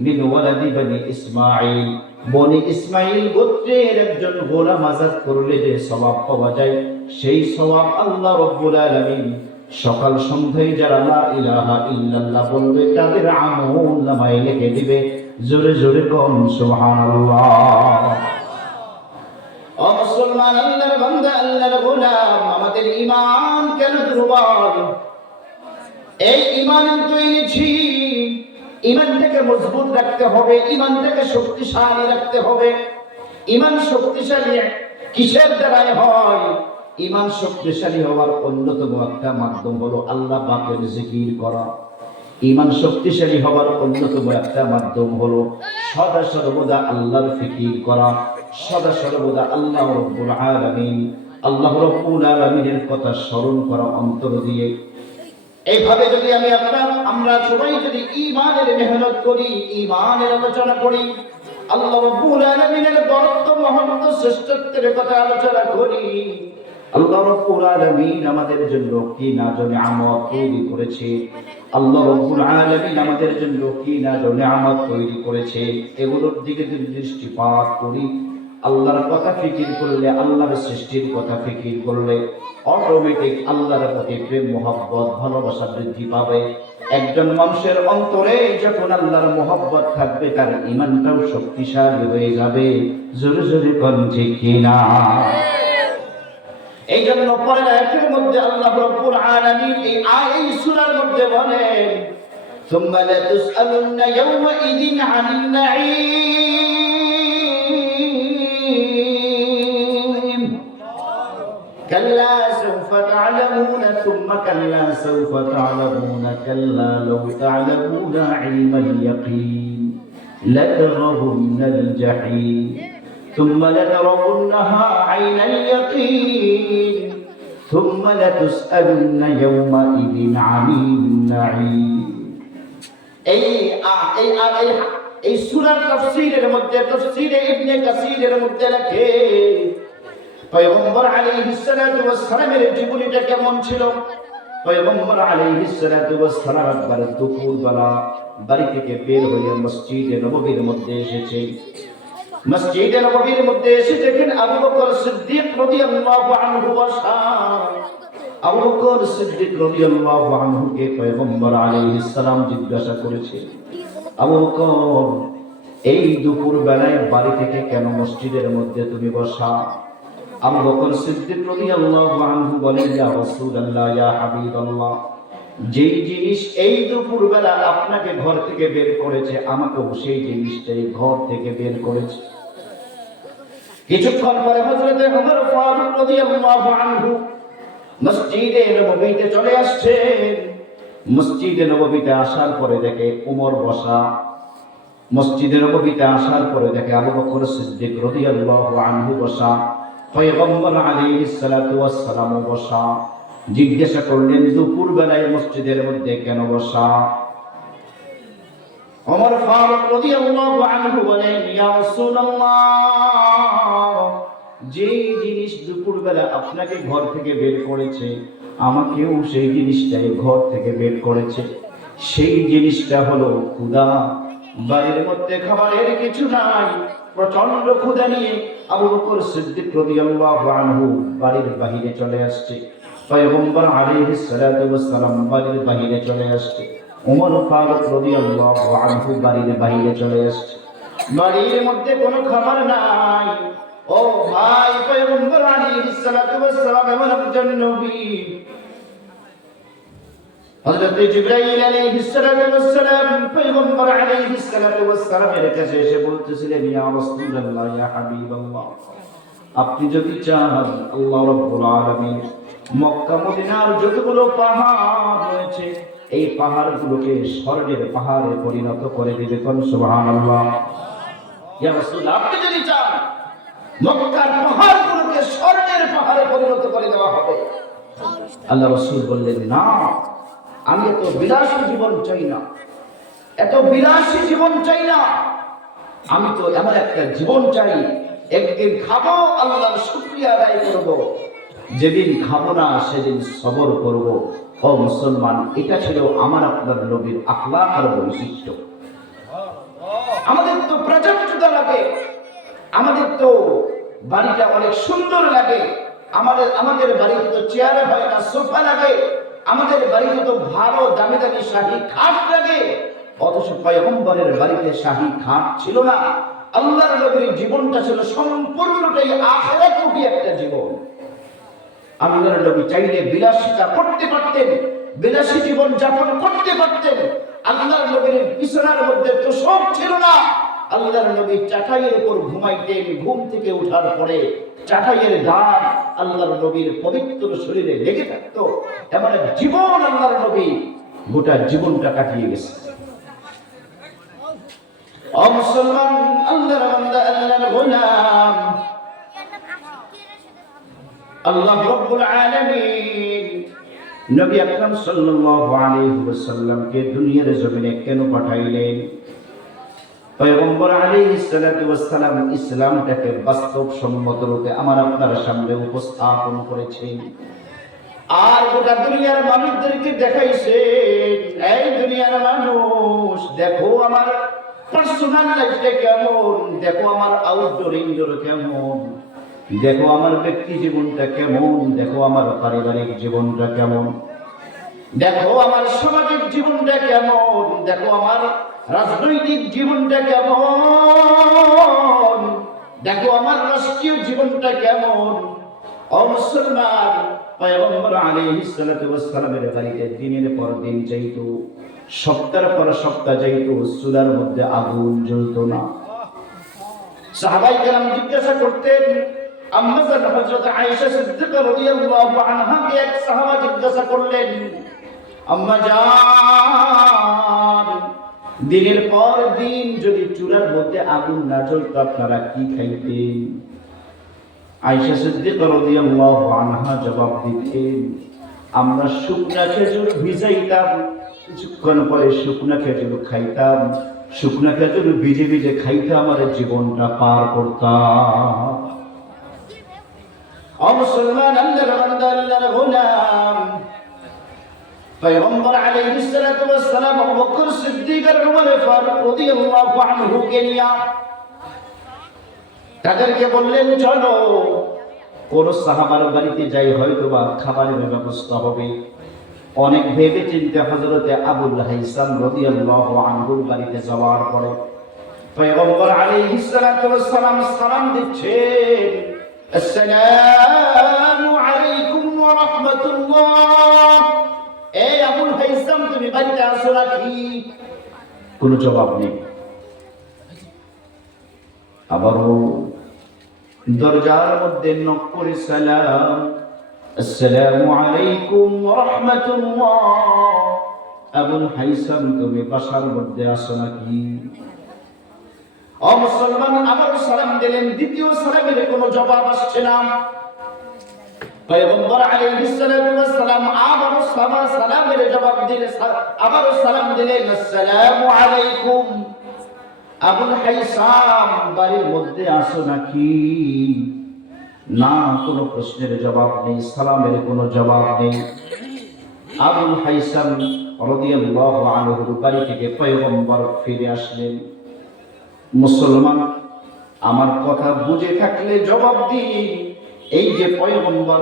মিন ওয়ালাদি বনি ইসমাঈল, বনি ইসমাঈল গোত্রের একজন গোলাম আযাদ করলে যে সওয়াব পাওয়া যায়, সেই সওয়াব আল্লাহ রাব্বুল আলামিন সকাল সন্ধ্যায় যারা লা ইলাহা ইল্লাল্লাহ বলবে তাদের আমলনামায় লিখে দিবে। জোরে জোরে কোন সুবহানাল্লাহ। ও মুসলমান, আল্লাহর বান্দা, আল্লাহর গোলাম, আমাদের ঈমান কেন দুর্বল? এই ঈমান তো এনেছি, ঈমানটাকে মজবুত রাখতে হবে, ঈমানটাকে শক্তিশালী রাখতে হবে। ঈমান শক্তিশালী কিসের দ্বারাই হয়? ঈমান শক্তিশালী হওয়ার অন্যতম একটা মাধ্যম হলো আল্লাহ পাকের জিকির করা। ঈমান শক্তিশালী হওয়ার অন্যতম একটা মাধ্যম হলো সদা সর্বদা আল্লাহর ফিকির করা, সদা সর্বদা আল্লাহ রাব্বুল আলামিন, আল্লাহ রাব্বুল আলামিনের কথা স্মরণ করা অন্তর দিয়ে। এইভাবে যদি আমরা সবাই যদি ঈমানের মেহনত করি, ঈমানের আলোচনা করি, আল্লাহ রাব্বুল আলামিনের বরত্ব, মহত্ব, শ্রেষ্ঠত্বের কথা আলোচনা করি, আল্লাহ রাব্বুল আলামিন আমাদের জন্য কি না জানি নিয়ামত তৈরি করেছে, আল্লাহ রাব্বুল আলামিন আমাদের জন্য কি না জানি নিয়ামত তৈরি করেছে, এগুলোর দিকে যদি দৃষ্টিপাত করি, আল্লাহর কথা ফিকির করলে, আল্লাহর সৃষ্টির কথা ফিকির করলে অটোমেটিক আল্লাহর প্রতি প্রেম, মহব্বত, ভালোবাসা বৃদ্ধি পাবে। একজন মানুষের অন্তরে যখন আল্লাহর মহব্বত থাকবে, তার ঈমানটাও শক্তিশালী হয়ে যাবে। জোরে জোরে কোন ঠিক কিনা? এই জন্য পরের আয়াতের মধ্যে আল্লাহ রাব্বুল আলামিন এই সূরার মধ্যে বলেন, সুম্মা লা তুসআলুন্না ইয়াওমাইযিন আনিন নাঈম কাল্লা সাওফা তা'লামুনা সুম্মা কাল্লা সাওফা তা'লামুনা কাল্লা লাউ তা'লামুনা ইলমাল ইয়াকিন লাতারাউন্নাল জাহিম ثم لترونها عين اليقين ثم لتسألن يومئذ عن النعيم। এই সূরার তাফসীরের মধ্যে, তাফসীরে ইবনে কাসীরের মধ্যে লেখে, পয়গম্বর আলাইহিস সালাতু ওয়াস সালামের জীবনীটা কেমন ছিল। পয়গম্বর আলাইহিস সালাতু ওয়াস সালাম একবার দুপুরবেলা বাড়ি থেকে বের হয়ে মসজিদে নববীর মধ্যে এসেছে। মসজিদে নববীর মধ্যে এসে দেখেন আবু বকর সিদ্দিক রাদিয়াল্লাহু আনহু বসা। আবু বকর সিদ্দিক রাদিয়াল্লাহু আনহুকে পয়গম্বর আলাইহিস সালাম জিজ্ঞাসা করেছে, আবু বকর, এই দুপুর বেলায় বাড়ি থেকে কেন মসজিদের মধ্যে তুমি বসা? আবু বকর সিদ্দিক রাদিয়াল্লাহু আনহু বলেন, ইয়া রাসূলুল্লাহ, ইয়া হাবিবাল্লাহ, যেই জিনিস এই দুপুর বেলা আপনাকে ঘর থেকে বের করেছে, আমাকেও সেই জিনিসটাই ঘর থেকে বের করেছে। কিছুক্ষণ পরে হযরত ওমর ফারুক রাদিয়াল্লাহু আনহু মসজিদে নববীতে চলে আসছেন। মসজিদে নববীতে আসার পরে দেখে ওমর বসা। মসজিদে নববীতে আসার পরে দেখে আবু বকর সিদ্দিক রাদিয়াল্লাহু আনহু বসা, পয়গম্বর আলাইহিস সালাতু ওয়াস সালাম বসা। জিজ্ঞাসা করলেন, দুপুর বেলায় মসজিদের মধ্যে কেন বসা? ওমর ফারুক রাদিয়াল্লাহু আনহু বলেন, ইয়া রাসূলুল্লাহ, যে জিনিস দুপুর বেলা আপনাকে ঘর থেকে বের করেছে, আমাকেও সেই জিনিসটাই ঘর থেকে বের করেছে। সেই জিনিসটা হলো ক্ষুধা। বাড়ির মধ্যে খাবারের কিছু নাই, প্রচন্ড ক্ষুধা নিয়ে আবু বকর সিদ্দিক রাদিয়াল্লাহু আনহু বাড়ির বাহিরে চলে আসছে। পয়গম্বর আলাইহিস সালাতু ওয়াস সালাম বাড়ির বাহিরে চলে আসছে। ওমর ফারুক রাদিয়াল্লাহু আনহু বাড়ির বাহিরে চলে আসছে। বাড়ির মধ্যে কোনো খাবার নাই। ও ভাই, পয়গম্বর আলাইহিস সালাতু ওয়াস সালাম এমন একজন নবী, হযরত জিবরাইল আলাইহিস সালাতু ওয়াস সালাম পয়গম্বর আলাইহিস সালাতু ওয়াস সালামের কাছে এসে বলতেছিলেন, ইয়া রাসূলুল্লাহ, ইয়া হাবিবাল্লাহ, আপনি যদি চান আল্লাহ রাব্বুল আলামিন মক্কা মদিনার যতগুলো পাহাড় রয়েছে এই পাহাড়গুলোকে স্বর্গের পাহাড়ে পরিণত করে দিবে। কোন সুবহানাল্লাহ। ইয়া রাসূল, আপনি যদি চান মক্কার পাহাড়গুলোকে স্বর্গের পাহাড়ে পরিণত করে দেওয়া হবে। আল্লাহ রাসূল বললেন, না, আমি এত বিলাসী জীবন চাই না, এত বিলাসী জীবন চাই না। আমি তো এমন একটা জীবন চাই, একদিন খাবো আল্লাহর শুকরিয়া আদায় করব, যেদিন খাবো না সেদিন সবর করব। ও মুসলমান, এটা ছিল আমার আপনার নবীর আখলাক আর বৈশিষ্ট্য। আমাদের তো প্রাচুর্যতা লাগে, আমাদের তো বাড়িটা অনেক সুন্দর লাগে, আমাদের বাড়িতে তো চেয়ারে হয় না, সোফা লাগে, আমাদের বাড়িতে তো ভালো দামি দামি শাহী খাট লাগে। অথচ পয়গম্বরের বাড়িতে শাহী খাট ছিল না। আল্লাহর নবীর জীবনটা ছিল সম্পূর্ণটাই আখিরাতমুখী একটা জীবন। আল্লাহর নবী চাইলে বিলাসিতা করতে পারতেন, বিলাসী জীবন যাপন করতে পারতেন। আল্লাহর নবীর বিছানার মধ্যে তোশক ছিল না। আল্লাহর নবী চাটাইয়ের উপর ঘুমাইতেন, ঘুম থেকে ওঠার পরে চাটাইয়ের গান আল্লাহর নবীর পবিত্র শরীরে লেগে থাকতো। এমন এক জীবন আল্লাহর নবী গোটা জীবনটা কাটিয়ে গেছে। ও মুসলমান, আল্লাহর বান্দা, আল্লাহর গোলাম, আল্লাহ রাব্বুল আলামিন নবী আকরাম সাল্লাল্লাহু আলাইহি ওয়াসাল্লামকে দুনিয়ার জমিনে কেন পাঠাইলেন? পয়গম্বর আলাইহিস সালাতু ওয়াস সালাম ইসলামটাকে বাস্তবসম্মত রূপে আমার আপনার সামনে উপস্থাপন করেছেন, আর গোটা দুনিয়ার মানুষদেরকে দেখাইছেন, এই দুনিয়ার মানুষ দেখো আমার পার্সোনাল লাইফটা কেমন, দেখো আমার আউটডোর ইনডোর কেমন, দেখো আমার ব্যক্তি জীবনটা কেমন, দেখো আমার পারিবারিক জীবনটা কেমন, দেখো আমার সামাজিক জীবনটা কেমন, দেখো আমার রাজনৈতিক জীবনটা কেমন, দেখো আমার রাষ্ট্রীয় জীবনটা কেমন। ও মুসলমান, পয়গম্বর আলাইহিস সালাতু ওয়াস সালামের বাড়িতে দিনের পর দিন যাইতো, সপ্তাহের পর সপ্তাহ যাইতো, চুলার মধ্যে আগুন জ্বলতো না। সাহাবায়ে কেরাম জিজ্ঞাসা করতেন, আম্মা জান হযরত আয়েশা সিদ্দিকা রাদিয়াল্লাহু আনহাকে এক সাহাবা জিজ্ঞাসা করলেন, আম্মা জান, দিনের পর দিন যদি চুলার মধ্যে আগুন না জ্বলতো আপনারা কি খাইতেন? আয়েশা সিদ্দিকা রাদিয়াল্লাহু আনহা জবাব দিতেন, আমরা শুকনা খেজুর ভিজাইতাম, কিছুক্ষণ পরে শুকনা খেজুর খাইতাম, শুকনা খেজুর ভিজে ভিজে খাইতাম আর জীবনটা পার করতাম। ও মুসলমান, আল্লাহর বান্দা, আল্লাহর গোলাম, পয়গম্বর আলাইহিস সালাতু ওয়াস সালাম আবু বকর সিদ্দিক আর উমর ফারুক রাদিয়াল্লাহু আনহু কে নিয়া তাদেরকে বললেন, চলো কোন সাহাবার বাড়িতে যাই, হয়তো বা খাবারের ব্যবস্থা হবে। অনেক ভেবে চিন্তে হযরতে আবুল হাইসাম রাদিয়াল্লাহু আনহুর বাড়িতে যাওয়ার পরে পয়গম্বর আলাইহিস সালাতু ওয়াস সালাম সালাম দিচ্ছেন, আসসালামু আলাইকুম ওয়া রাহমাতুল্লাহ। এই আবুল হাইসাম, তুমি বাড়িতে আছো নাকি? কোনো জবাব নেই। আবারও দরজার মধ্যে নক করে সালাম, আসসালামু আলাইকুম ওয়া রাহমাতুল্লাহ। আবুল হাইসাম, তুমি বাসার মধ্যে আছো নাকি? ও মুসলমান, আবার সালাম দিলেন, দ্বিতীয় সালামের কোনো জবাব আসছে না। পয়গম্বর আলাইহিস সালাতু ওয়াস সালাম আবার সালামের জবাব দিলেন, আবার সালাম দিলেন, আসসালামু আলাইকুম। আবুল হাইসাম, বাড়ির মধ্যে আসো নাকি? না, কোনো প্রশ্নের জবাব নেই, সালামের কোনো জবাব নেই। আবুল হাইসাম রাদিয়াল্লাহু আনহুর বাড়ি থেকে পয়গম্বর ফিরে আসলেন। মুসলমান, আমার কথা বুঝে থাকলে জবাব দিন। এই যে পয়গম্বর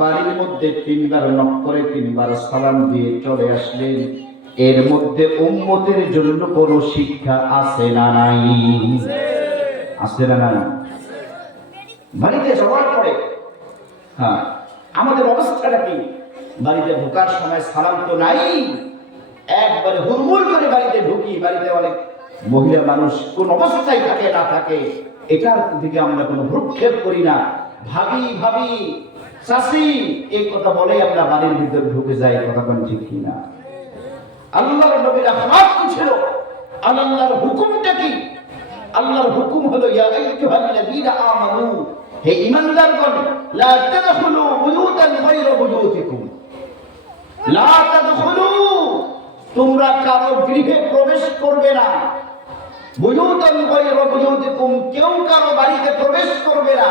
বাড়ির মধ্যে তিনবার নক করে তিনবার সালাম দিয়ে চলে আসলেন, এর মধ্যে উম্মতের জন্য কোনো শিক্ষা আছে না নাই? আছে না নাই? বাড়িতে যাওয়ার পরে হ্যাঁ, আমাদের অবস্থাটা কি? বাড়িতে ঢোকার সময় সালাম তো নাই, একবারে হুড়মুড় করে বাড়িতে ঢুকি। বাড়িতে অনেক মহিলা মানুষ কোন অবস্থায় থাকে না থাকে, এটার দিকে আমরা কোনো ভ্রুক্ষেপ করি না। ভাবি ভাবি চাচি এই কথা বলে আমরা বাড়ির ভিতরে ঢুকে যাই, কথা কোন ঠিক কিনা? আল্লাহর নবীর আখলাক কি ছিল? আল্লাহর হুকুমটা কি? আল্লাহর হুকুম হলো ইয়া আইয়ুহাল্লাযীনা আমানু, হে ঈমানদারগণ, লা তাদখুলু বুয়ুতান গায়রা বুয়ুতিকুম, লা তাদখুলু, তোমরা কারো গৃহে প্রবেশ করবে না, বুয়ুতান গায়রা বুয়ুতিকুম, কেউ কারো বাড়িতে প্রবেশ করবে না,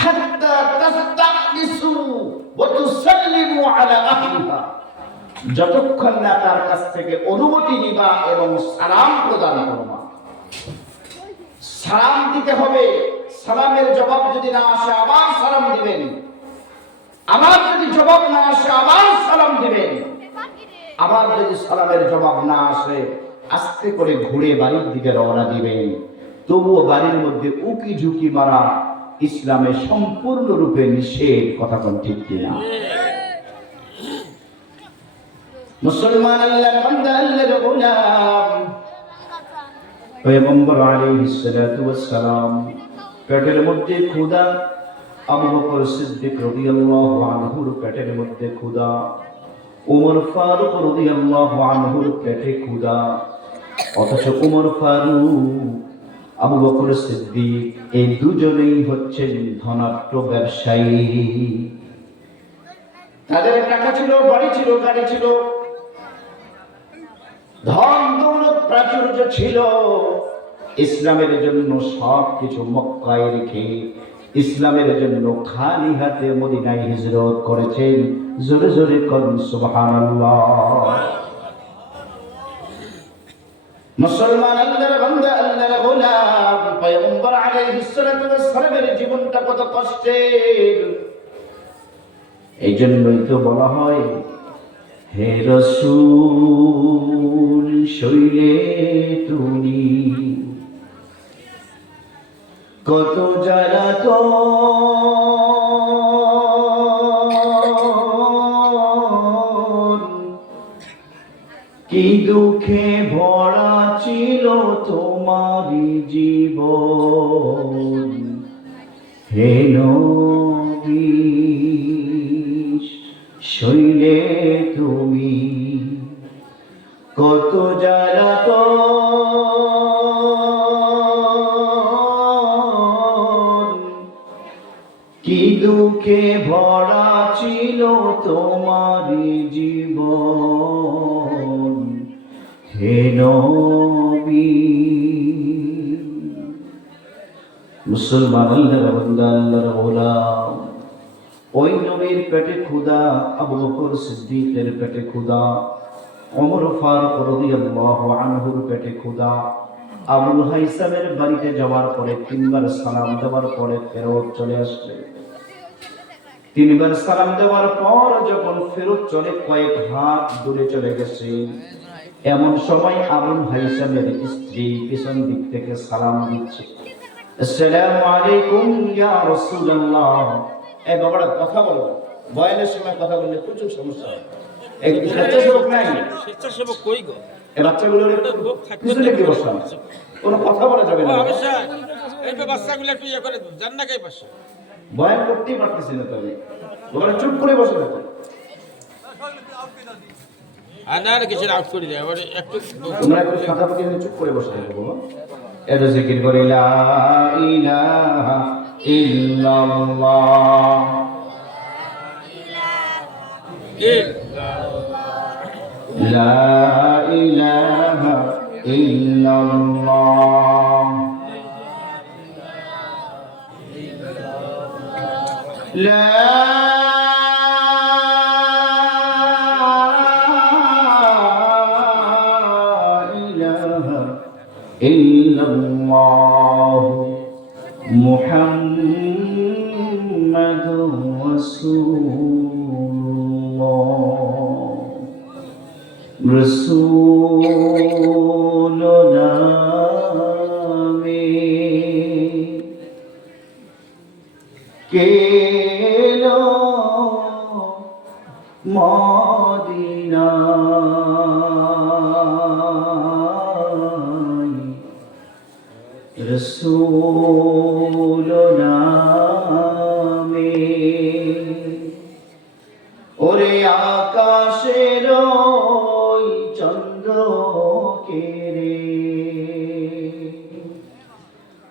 হাত্তা তাস্তানিসু ওয়া তুসাল্লিমু আলা আহলিহা, যতক্ষণ না তার কাছ থেকে অনুমতি নিবা এবং সালাম প্রদান করবা। সালাম দিতে হবে, সালামের জবাব যদি না আসে আবার সালাম দিবেন, আবার যদি জবাব না আসে আবার সালাম দিবেন, আবার যদি সালামের জবাব না আসে আস্তে করে ঘুরে বাড়ির দিকে রওনা দিবেন। তবুও বাড়ির মধ্যে উকি ঝুঁকি মারা ইসলামে সম্পূর্ণরূপে নিষেধ, কথা কোন ঠিক কিনা? মুসলমান আল্লাহর বান্দা, আল্লাহর গোলাম, পয়গম্বর আলাইহিস সালাতু ওয়াস সালাম পেটের মধ্যে ক্ষুধা, আবু বকর সিদ্দিক রাদিয়াল্লাহু আনহুর পেটের মধ্যে ক্ষুধা, ওমর ফারুক রাদিয়াল্লাহু আনহুর পেটে ক্ষুধা, অথচ ওমর ফারুক, আবু বকর সিদ্দিক এই দুজনেই হচ্ছেন ধনাঢ্য ব্যবসায়ী। তাদের টাকা ছিল, বাড়ি ছিল, গাড়ি ছিল, ধন দৌলত প্রাচুর্য ছিল। ইসলামের জন্য সবকিছু মক্কায় রেখে ইসলামের জন্য খালি হাতে মদিনায় হিজরত করেছেন। জোরে জোরে করুন সুবহানাল্লাহ। মুসলমান আল্লাহর বান্দা, আল্লাহর গোলাম, পয়গম্বর আলাইহিস সালাতু ওয়াস সালামের জীবনটা কত কষ্টের। এই জন্যই তো বলা হয়, হে রাসূল শৈলে তুমি কত জ্বালাতন, কি দুঃখে ভরা ছিল তোমারি জীবন, হে নবী শৈলে তুমি কত জ্বালাতন, কি দুঃখে ভরা ছিল তোমারি জীবন, হে নবী। মুসলমান আল্লাহর বান্দা, আল্লাহর গোলাম, ওই নবীর পেটে ক্ষুধা, আবু বকর সিদ্দিকের পেটে ক্ষুধা, ওমর ফারুক রাদিয়াল্লাহু আনহুর পেটে ক্ষুধা, আবুল হাইসামের বাড়িতে যাওয়ার পরে তিনবার সালাম দেওয়ার পরে ফেরত চলে আসলে, তিনবার সালাম দেওয়ার পর যখন ফেরত চলে কয়েক হাত দূরে চলে গেছে, এমন সময় আবুল হাইসামের স্ত্রী পিছন দিক থেকে সালাম দিচ্ছে, আসসালামু আলাইকুম ইয়া রাসূলুল্লাহ। এই বাবারা কথা বলো, বয়ানের সময় কথা বললে প্রচুর সমস্যা হয়। এই স্বেচ্ছাসেবক নাই, স্বেচ্ছাসেবক কই গো? এই বাচ্চাগুলোর পিছনে কি বসা, কোনো কথা বলা যাবে না। এই বাচ্চাগুলো একটু ইয়ে করে জান না কে পাশে বয়ান করতেই পারতেছি না, তবে ওরা চুপ করে বসে থাকে। আনার কিছু আউট করে দেয় আবার একটু তোমরা একটু ফাঁকাফাঁকি হয়ে চুপ করে বসে থাকো বাবা। এটা জিকির করে লা ইলাহা ইল্লাল্লাহ, লা ইলাহা ইল্লাল্লাহ, লা ইল্লাল্লাহ মুহাম্মাদুর রাসূলুল্লাহ, রাসূল নামে কেলো মদিনায়, রসূল নামে ওরে আকাশের ওই চন্দ্র কেরে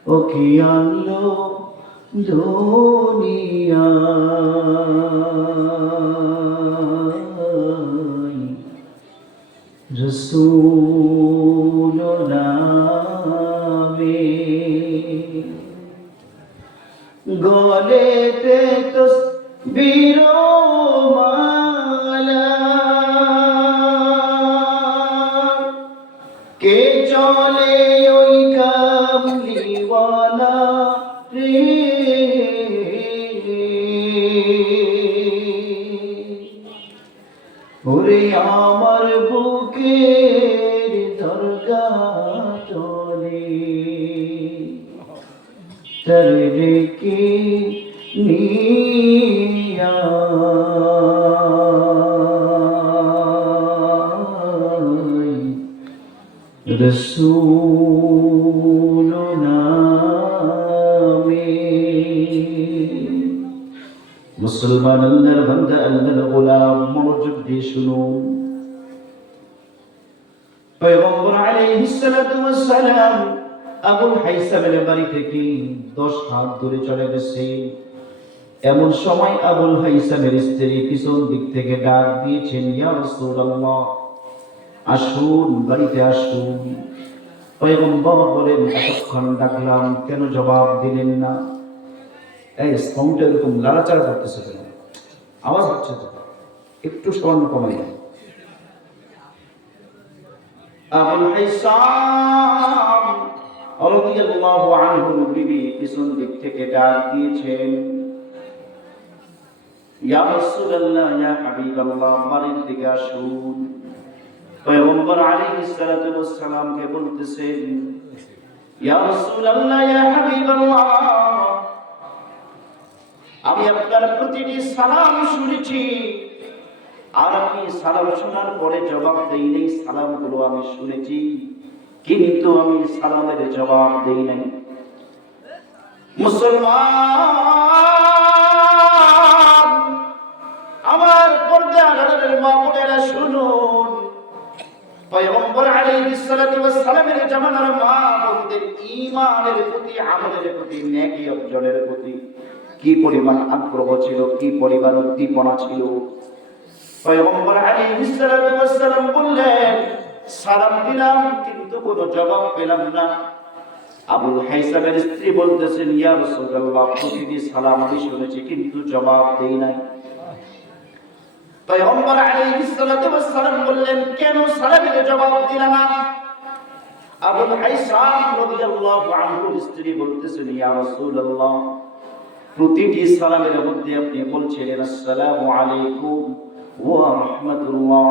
ও কি আনলো দুনিয়া রসূল নামে গলেতে তসবির মালা কে চলে ওই কামলিওয়ালা রে ওরে আমার বুকের দরগা চলে তরে রেখে নিয়া রসূল নামে মুসলমান আল্লাহর বান্দা আল্লাহর গোলাম মনোযোগ দিয়ে শুনুন পয়গম্বর আলাইহিস সালাতু ওয়াস সালাম আবুল হাইসামের বাড়ি থেকে 10 হাত দূরে চলে গেছে এমন সময় আবুল হাইসামের স্ত্রী পিছন দিক থেকে ডাক দিয়েছেন ইয়া রাসূলুল্লাহ আসুন বাড়িতে আসুন পয়গম্বর বলেন এতক্ষণ ডাকলাম কেন জবাব দিলেন না এই সাউন্ডটা এরকম লাড়াচাড়া করতেছে কেন আওয়াজ হচ্ছে তো একটু সাউন্ড কমাই দেন আবুল হাইসাম রাদিয়াল্লাহু আনহু নবী পিছন দিক থেকে ডাক দিয়েছেন ইয়া রাসূলুল্লাহ ইয়া হাবিবাল্লাহ বাড়ির দিকে আসুন পয়গম্বর আলাইহিস সালাতু ওয়াস সালাম কে বলতেছেন ইয়া রাসূলুল্লাহ ইয়া হাবিবাল্লাহ আমি আপনার প্রতিটি সালাম শুনেছি আর আপনি সালাম শোনার পরে জবাব দেই নাই সালামগুলো আমি শুনেছি কিন্তু আমি সালামের জবাব দেই নাই মুসলমান আমার পর্দার মা বোনেরা শুনুন পয়গম্বর আলাইহিস সালাতু ওয়াস সালামের জামানার মা বোনদের ঈমানের প্রতি আমলের প্রতি নেকি অর্জনের প্রতি কি পরিমাণ আগ্রহ ছিল কি পরিমাণ উদ্দীপনা ছিল পয়গম্বর আলাইহিস সালাতু ওয়াস সালাম বললেন সালাম দিলাম কিন্তু কোনো জবাব পেলাম না আবুল হাইসামের স্ত্রী বলতেছেন ইয়া রাসূলুল্লাহ প্রতিটি সালাম আমি শুনেছি কিন্তু জবাব দেই নাই পয়গম্বর আলাইহিস সালাতু ওয়াস সালাম বললেন কেন সালামের জবাব দিলা না আবুল হাইসাম রাদিয়াল্লাহু আনহু স্ত্রী বলতেছেন ইয়া রাসূলুল্লাহ প্রতিটি সালামের মধ্যে আপনি বলছিলেন আসসালামু আলাইকুম ওয়া রাহমাতুল্লাহ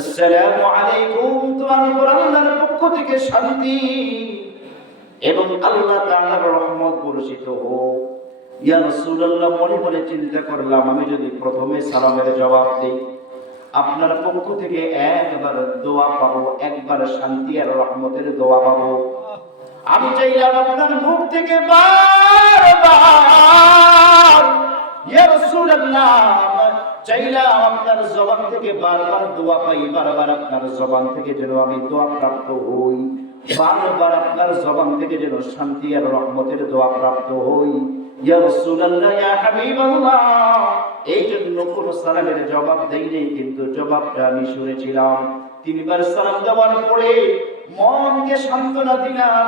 আসসালামু আলাইকুম তোমার উপর আল্লাহর পক্ষ থেকে শান্তি এবং আল্লাহ তাআলার রহমত বর্ষিত হোক ইয়া রাসূলুল্লাহ মনে মনে চিন্তা করলাম আমি যদি প্রথমে সালামের জবাব দেই আপনার পক্ষ থেকে একবার দোয়া পাবো একবার শান্তি আর রহমতের দোয়া পাবো আমি চাইলাম আপনার মুখ থেকে বারবার ইয়া রাসূলুল্লাহ চাইলাম আপনার জবান থেকে বারবার দোয়া পাই বারবার আপনার জবান থেকে যেন আমি দোয়া প্রাপ্ত হই বারবার আপনার জবান থেকে যেন শান্তি আর রহমতের দোয়া প্রাপ্ত হই ইয়া রাসূলুল্লাহ ইয়া হাবিবাল্লাহ এই জন্য কোন সালামের জবাব দেই নাই কিন্তু জবাবটা আমি শুনেছিলাম তিনবার সালাম দেওয়ার পরে মনকে সান্ত্বনা দিলাম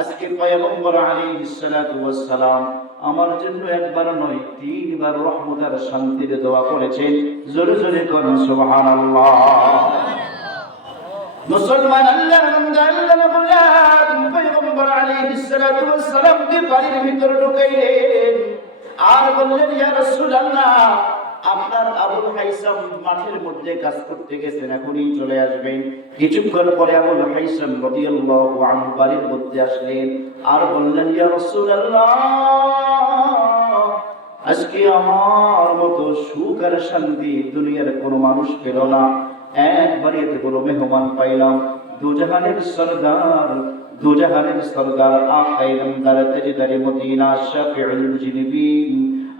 আজকে পয়গম্বর আলাইহিস সালাতু ওয়াস সালাম আমার জন্য একবার নয় তিনবার রহমত আর শান্তির দোয়া করেছেন জোরে জোরে করুন সুবহানাল্লাহ মুসলমান আল্লাহর বান্দা আল্লাহর গোলাম পয়গম্বর আলাইহিস সালাতু ওয়াস সালাম কে বাড়ির ভিতর ঢুকাইলেন আর বললেন ইয়া রাসূলুল্লাহ আপনার আবুল হাইসাম মাঠের মধ্যে কাজ করতে গেছেন এখনই চলে আসবেন কিছুক্ষণ পরে আবুল হাইসাম রাদিয়াল্লাহু আনহু বাড়ির মধ্যে আসলেন আর বললেন ইয়া রাসূলুল্লাহ আজকে আমার মতো সুখ আর শান্তি দুনিয়ার কোনো মানুষ পেল না একবারে এত বড় মেহমান পাইলাম দুজাহানের সরদার দু জাহানের সরদার আকায়ে নামদার তাজদারি মদিনা শাফিউল মুজনিবিন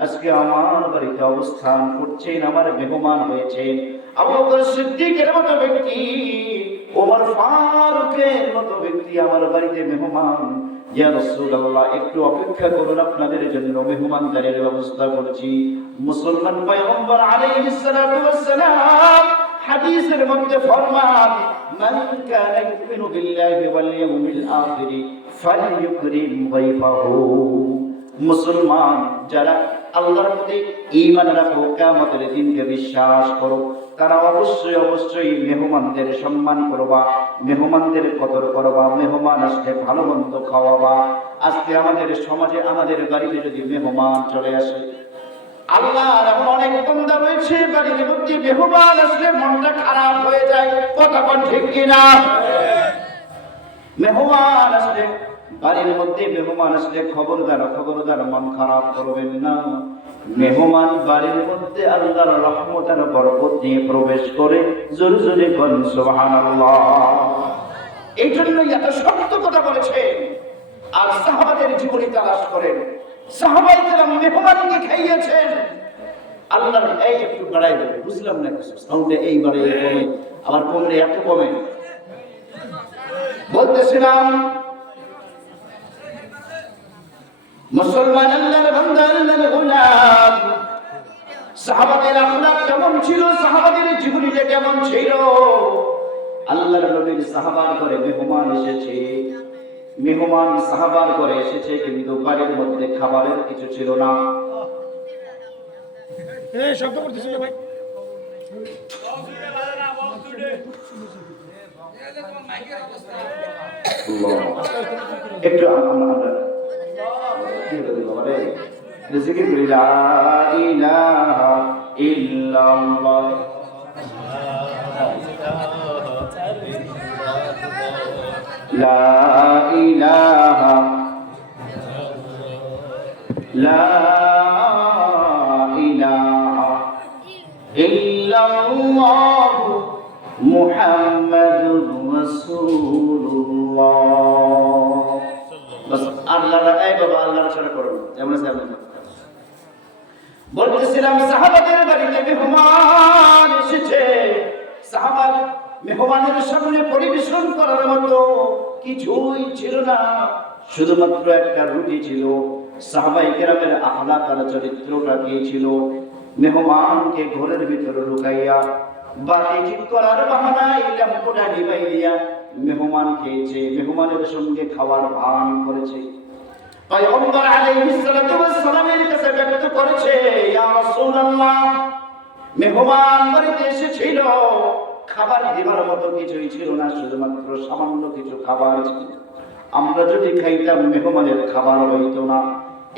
আজকে আমার বাড়িতে অবস্থান করছেন, আমার মেহমান হয়েছেন। আবু বকর সিদ্দিকের মতো ব্যক্তি, ওমর ফারুকের মতো ব্যক্তি আমার বাড়িতে মেহমান। ইয়া রাসূলুল্লাহ, একটু অপেক্ষা করুন, আপনাদের জন্য মেহমানদারির ব্যবস্থা করছি। মুসলমান পয়গম্বর আলাইহিস সালাতু ওয়াস সালাম হাদিসের মধ্যে ফরমান, মান কানা ইউমিনু বিল্লাহি ওয়াল ইয়াউমিল আখির ফালইউকরিম যায়ফাহু। মুসলমান যারা আল্লাহর প্রতি ঈমান রাখো, কিয়ামতের দিনকে বিশ্বাস করো, তারা অবশ্যই অবশ্যই মেহমানদের সম্মান করবা, মেহমানদের কদর করবা, মেহমান আসলে ভালো মন্দ খাওয়াবা। আজকে আমাদের সমাজে, আমাদের বাড়িতে যদি মেহমান চলে আসে, আল্লাহর এমন অনেক বান্দা রয়েছে বাড়ির মধ্যে মেহমান আসলে মনটা খারাপ হয়ে যায়। কথা কোন ঠিক কিনা? মেহমান আসলে বাড়ির মধ্যে মেহমান আসলে খবরদার খবরদার মন খারাপ করবেন না। মেহমান বাড়ির মধ্যে আল্লাহর রহমত আর বরকত নিয়ে প্রবেশ করে। জোরে জোরে বলুন সুবহানাল্লাহ। এই জন্যই এত শক্ত কথা বলেছে। আর সাহাবাদের জীবনী তালাশ করেন, সাহাবায়ে কেরাম মেহমানকে খাইয়েছেন। আল্লাহর এই একটু বাড়াই দেবে, বুঝলাম না কিছু, সাউন্ডে এই বাড়ে এই কমে, আবার কমলে এত কমে। বলতেছিলাম মুসলমান আল্লাহর বান্দা, আল্লাহর গোলাম, সাহাবাদের আখলাক কেমন ছিল, সাহাবাদের জীবনীটা কেমন ছিল। আল্লাহর নবীর সাহাবার করে মেহমান এসেছে, মেহমান সাহাবার করে এসেছে, কিন্তু বাড়ির মধ্যে খাবারের কিছু ছিল না। এই শব্দ করতেছিল ভাই। একটু আমরা জিকির করি, লা ইলাহা ইল্লাল্লাহ, লা ইলাহা, লা ইলাহা ইল্লাল্লাহ মুহাম্মাদুর রাসূলুল্লাহ। বাস আল্লাহর এই বাবা আল্লাহর সাথে করুন, যেমন আছে। বলতেছিলাম সাহাবাদের বাড়িতে মেহমান এসেছে, সাহাবা মেহমানের সামনে পরিবেশন করার মতো কিছুই ছিল না, শুধুমাত্র একটা রুটি ছিল। সাহাবায়ে কেরামের আখলাক আর চরিত্রটা কি ছিল? মেহমানকে ঘরের ভিতরে ঢুকাইয়া বাতি ঠিক করার বাহানায় ল্যাম্পটা নিভাই দিয়া মেহমান খেয়েছে, মেহমানের সঙ্গে খাওয়ার ভান করেছে। পয়গম্বর আলাইহিস সালাতু ওয়াস সালামের কাছে ব্যক্ত করেছে, ইয়া রাসূলুল্লাহ, মেহমান বাড়িতে এসেছিল, খাবার দেবার মতো কিছুই ছিল না, শুধুমাত্র সামান্য কিছু খাবার ছিল। আমরা যদি খাইতাম মেহমানের খাবার হইতো না।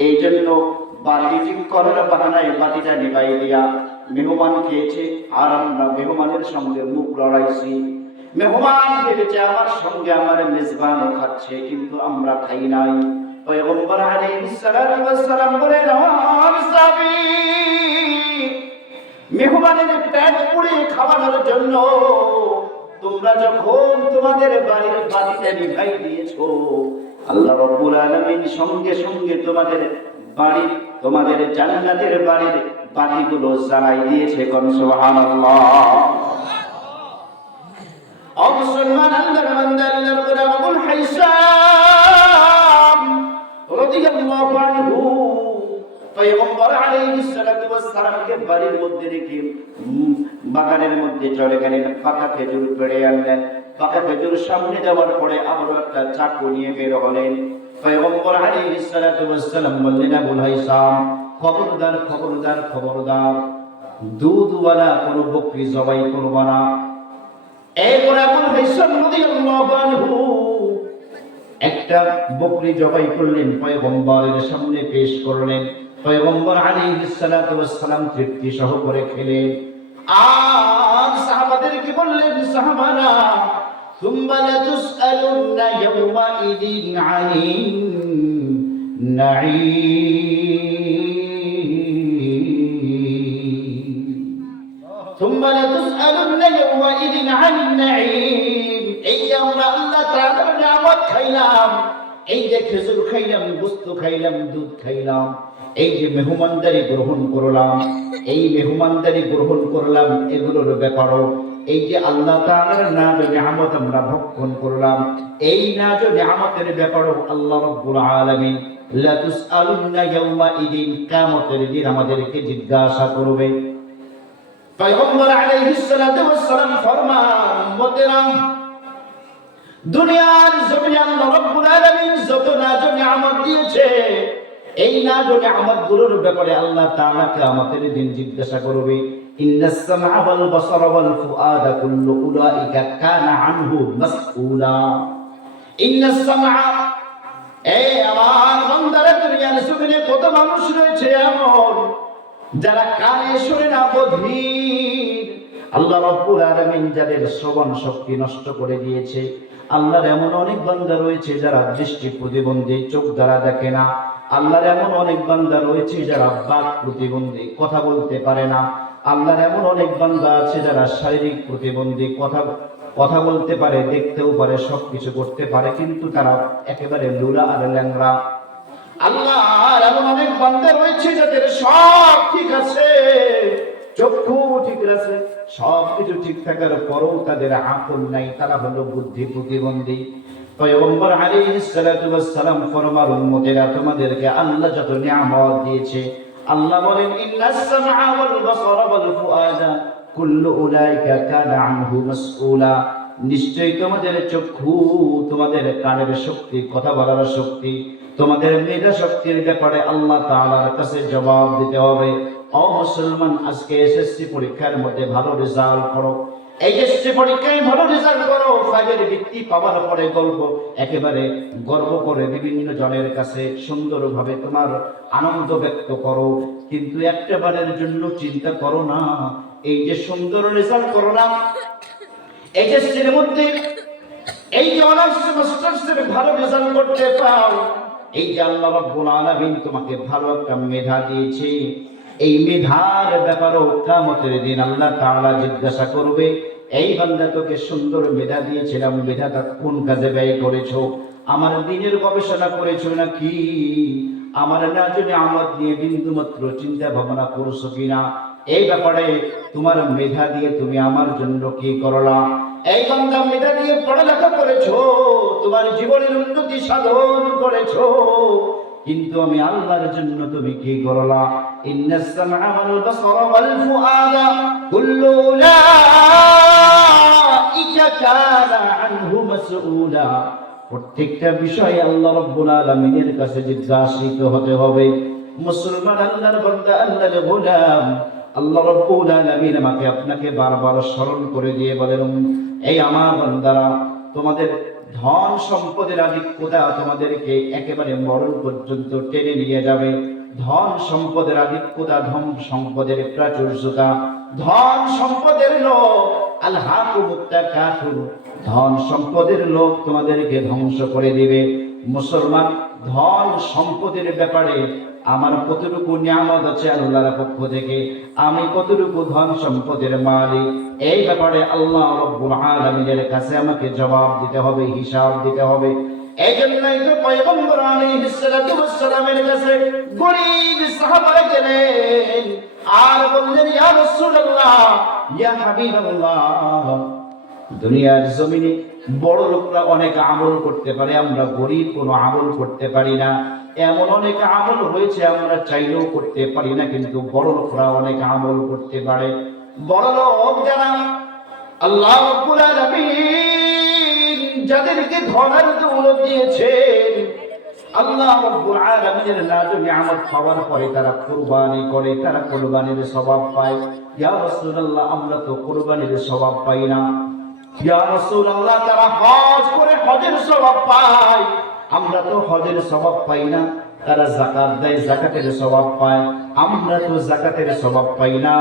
এই জন্য বাতি ঠিক করার বাহানায় বাতিটা নিভাই দিয়া মেহমান খেয়েছে, আর আমরা মেহমানের সঙ্গে মুখ লড়াইছি। মেহমান ভেবেছে আমার সঙ্গে আমার মেজবানও খাচ্ছে, কিন্তু আমরা খাই নাই। পয়গম্বর আলাইহিস সালাতু ওয়াস সালাম বলেন, আমার সাহাবী, মেহমানের পেট পুড়ে খাওয়ানোর জন্য তোমরা যখন তোমাদের বাড়ির বাতিটা নিভাই দিয়েছো, আল্লাহ রাব্বুল আলামিন সঙ্গে সঙ্গে তোমাদের বাড়ি, তোমাদের জান্নাতের বাড়ির বাতিগুলো জ্বালাই দিয়েছে। কোন সুবহানাল্লাহ। মুসলমান আল্লাহর বান্দা, আল্লাহর গোলাম আবুল হাইসাম রাদিয়াল্লাহু আনহু পয়গম্বর আলাইহিস সালাতু ওয়াস সালামকে বাড়ির মধ্যে রেখে বাগানের মধ্যে চলে গেলেন, পাকা খেজুর পেড়ে আনলেন। পাকা খেজুর সামনে যাওয়ার পরে আবার একটা চাকু নিয়ে বের হলেন। পয়গম্বর আলাইহিস সালাতু ওয়াস সালাম বললেন, আবুল হাইসাম, খবরদার খবরদার খবরদার, দুধওয়ালা কোনো বকরি জবাই করবা না। এরপর আবুল হাইসাম রাদিয়াল্লাহু আনহু একটা বকরি জবাই করলেন, পয়গম্বরের সামনে পেশ করলেন। পয়গম্বর আলাইহিস সালাতু ওয়াস সালাম তৃপ্তি সহকারে খেলেন। আর সাহাবাদেরকে বললেন, সাহাবারা, সুম্মা লাতুসআলুন্না ইয়াওমাইদিন আনিন নাঈম, সুম্মা লাতুসআলুন্না ইয়াওমাইদিন আনিন নাঈম। এই আমরা আল্লাহ তাআলার নিয়ামত খাইলাম, এই যে খেজুর খাইলাম, গোস্ত খাইলাম, দুধ খাইলাম, এই যে মেহমানদারি গ্রহণ করলাম, এই মেহমানদারি গ্রহণ করলাম, এগুলোর ব্যাপারও এই যে আল্লাহ তাআলার নাজ ও নিয়ামত আমরা ভক্ষণ করলাম, এই নাজ ও নিয়ামতের ব্যাপারও আল্লাহ রাব্বুল আলামিন লা তুসআলুন্না ইয়াওমা ইদিন, কিয়ামতের দিন আমাদেরকে জিজ্ঞাসা করবে। পয়গম্বর আলাইহিস সালাতু ওয়াস সালাম ফরমান, উম্মতেরা, দুনিয়ার জমিনে আল্লাহ রাব্বুল আলামিন যত নাজ ও নিয়ামত দিয়েছে, এই নাজ ও নিয়ামতগুলোর ব্যাপারে আল্লাহ তাআলা কিয়ামতের দিন জিজ্ঞাসা করবে। ইন্নাস সামআ ওয়াল বাসারা ওয়াল ফুআদা কুল্লু উলাইকা কানা আনহু মাসউলা। ইন্নাস সামআ, এই আমার বান্দারা, দুনিয়ার জমিনে কত মানুষ রয়েছে এমন যারা কানে শুনে না, বধির। আল্লাহ রাব্বুল আলামিন যাদের শ্রবণ শক্তি নষ্ট করে দিয়েছে, আল্লাহর এমন অনেক বান্দা রয়েছে যারা দৃষ্টি প্রতিবন্ধী, চোখ দ্বারা দেখে না। আল্লাহর এমন অনেক বান্দা রয়েছে যারা বাক প্রতিবন্ধী, কথা বলতে পারে না। আল্লাহর এমন অনেক বান্দা আছে যারা শারীরিক প্রতিবন্ধী, কথা বলতে পারে, দেখতেও পারে, সবকিছু করতে পারে, কিন্তু তারা একেবারে লুলা আর ল্যাংড়া। আল্লাহর এমন অনেক বান্দা রয়েছে যাদের সব ঠিক আছে, চক্ষু ঠিক আছে, সবকিছু ঠিক থাকার পরও তাদের আকল নাই, তারা হলো বুদ্ধি প্রতিবন্ধী। পয়গম্বর আলাইহিস সালাতু ওয়াস সালাম ফরমান, উম্মতেরা, তোমাদেরকে আল্লাহ যত নিয়ামত দিয়েছে, আল্লাহ বলেন ইন্নাস সামআ ওয়াল বাসারা ওয়াল ফুআদা কুল্লু উলাইকা কানা আনহু মাসউলা। নিশ্চয়ই তোমাদের চক্ষু, তোমাদের কানের শক্তি, কথা বলার শক্তি, তোমাদের মেধা শক্তির ব্যাপারে আল্লাহ তাআলার কাছে জবাব দিতে হবে। ও মুসলমান, আজকে এসএসসি পরীক্ষার মধ্যে ভালো রেজাল্ট করো, এইচএসসি পরীক্ষায় ভালো রেজাল্ট করো, ফাইলের বৃত্তি পাওয়ার পরে একেবারে গর্ব করে বিভিন্ন জনের কাছে সুন্দরভাবে তোমার আনন্দ ব্যক্ত করো, কিন্তু একটাবারের জন্য চিন্তা করো না, এই যে সুন্দর রেজাল্ট করো না এইচএসসির মধ্যে, এই যে অনার্স মাস্টার্সের ভালো রেজাল্ট করতে পাও, এই যে আল্লাহ রাব্বুল আলামিন তোমাকে ভালো একটা মেধা দিয়েছে, এই মেধার ব্যাপারেও কিয়ামতের দিন আল্লাহ তাআলা জিজ্ঞাসা করবে, এই বান্দা, তোকে সুন্দর মেধা দিয়েছিলাম, মেধাটা কোন কাজে ব্যয় করেছো? আমার দ্বীনের গবেষণা করেছো নাকি আমার নাজ নিয়ামত নিয়ে বিন্দুমাত্র চিন্তা ভাবনা করছো কিনা? এই ব্যাপারে তোমার মেধা দিয়ে তুমি আমার জন্য কি করলা? এই বান্দা, মেধা দিয়ে পড়ালেখা করেছো, তোমার জীবনের উন্নতি সাধন করেছো, কিন্তু আমি আল্লাহর জন্য তুমি কি করলা? ইন্নাস সামআ ওয়াল বাসারা ওয়াল ফুআদা কুল্লু উলাইকা কানা আনহু মাসউলা। প্রত্যেকটা বিষয় আল্লাহ রাব্বুল আলামিনের কাছে জিজ্ঞাসিত হতে হবে। মুসলমান, আল্লাহর বান্দা, আল্লাহর গোলাম, আল্লাহ রাব্বুল আলামিন আমাকে আপনাকে বারবার স্মরণ করে দিয়ে বলেন, এই আমার বান্দারা, তোমাদের ধন সম্পদের আধিক্যতা তোমাদেরকে একেবারে মরণ পর্যন্ত টেনে নিয়ে যাবে। ধন সম্পদের আধিক্যতা, ধন সম্পদের প্রাচুর্যতা, ধন সম্পদের লোভ, আলহাকুমুত তাকাসুর, ধন সম্পদের লোভ তোমাদেরকে ধ্বংস করে দিবে। মুসলমান, ধন সম্পদের ব্যাপারে আমার কতটুকু নিয়ামত আছে আল্লাহর পক্ষ থেকে, আমি কতটুকু ধন সম্পদের মালিক, এই ব্যাপারে আল্লাহ রাব্বুল আলামিনের কাছে আমাকে জবাব দিতে হবে, হিসাব দিতে হবে। এই জন্যই তো পয়গম্বর আলাইহিস সালাতু ওয়াস সালামের কাছে গরীব সাহাবারা গেলেন আর বললেন, ইয়া রাসূলুল্লাহ, ইয়া হাবিবাল্লাহ, দুনিয়ার জমিনে বড় লোকরা অনেক আমল করতে পারে, আমরা গরীব কোনো আমল করতে পারি না। এমন অনেক আমল হয়েছে আমরা চাইলেও করতে পারি না, কিন্তু বড় লোকরা অনেক আমল করতে পারে। বড় লোক যারা, আল্লাহ রাব্বুল আলামিন যাদেরকে ধনের দৌলত দিয়েছেন, আল্লাহ রাব্বুল আলামিনের নাজ নিয়ামত পাওয়ার পরে তারা কুরবানি করে, তারা কুরবানির সওয়াব পায়। ইয়া রাসূলুল্লাহ, আমরা তো কুরবানির সওয়াব পাই না। ইয়া রাসূলুল্লাহ, তারা হজ করে হজের সওয়াব পায়, আমরা তো হজের সওয়াব পাই না। তারা যাকাত দেয়, যাকাতের সওয়াব পায়, আমরা তো যাকাতের সওয়াব পাই না।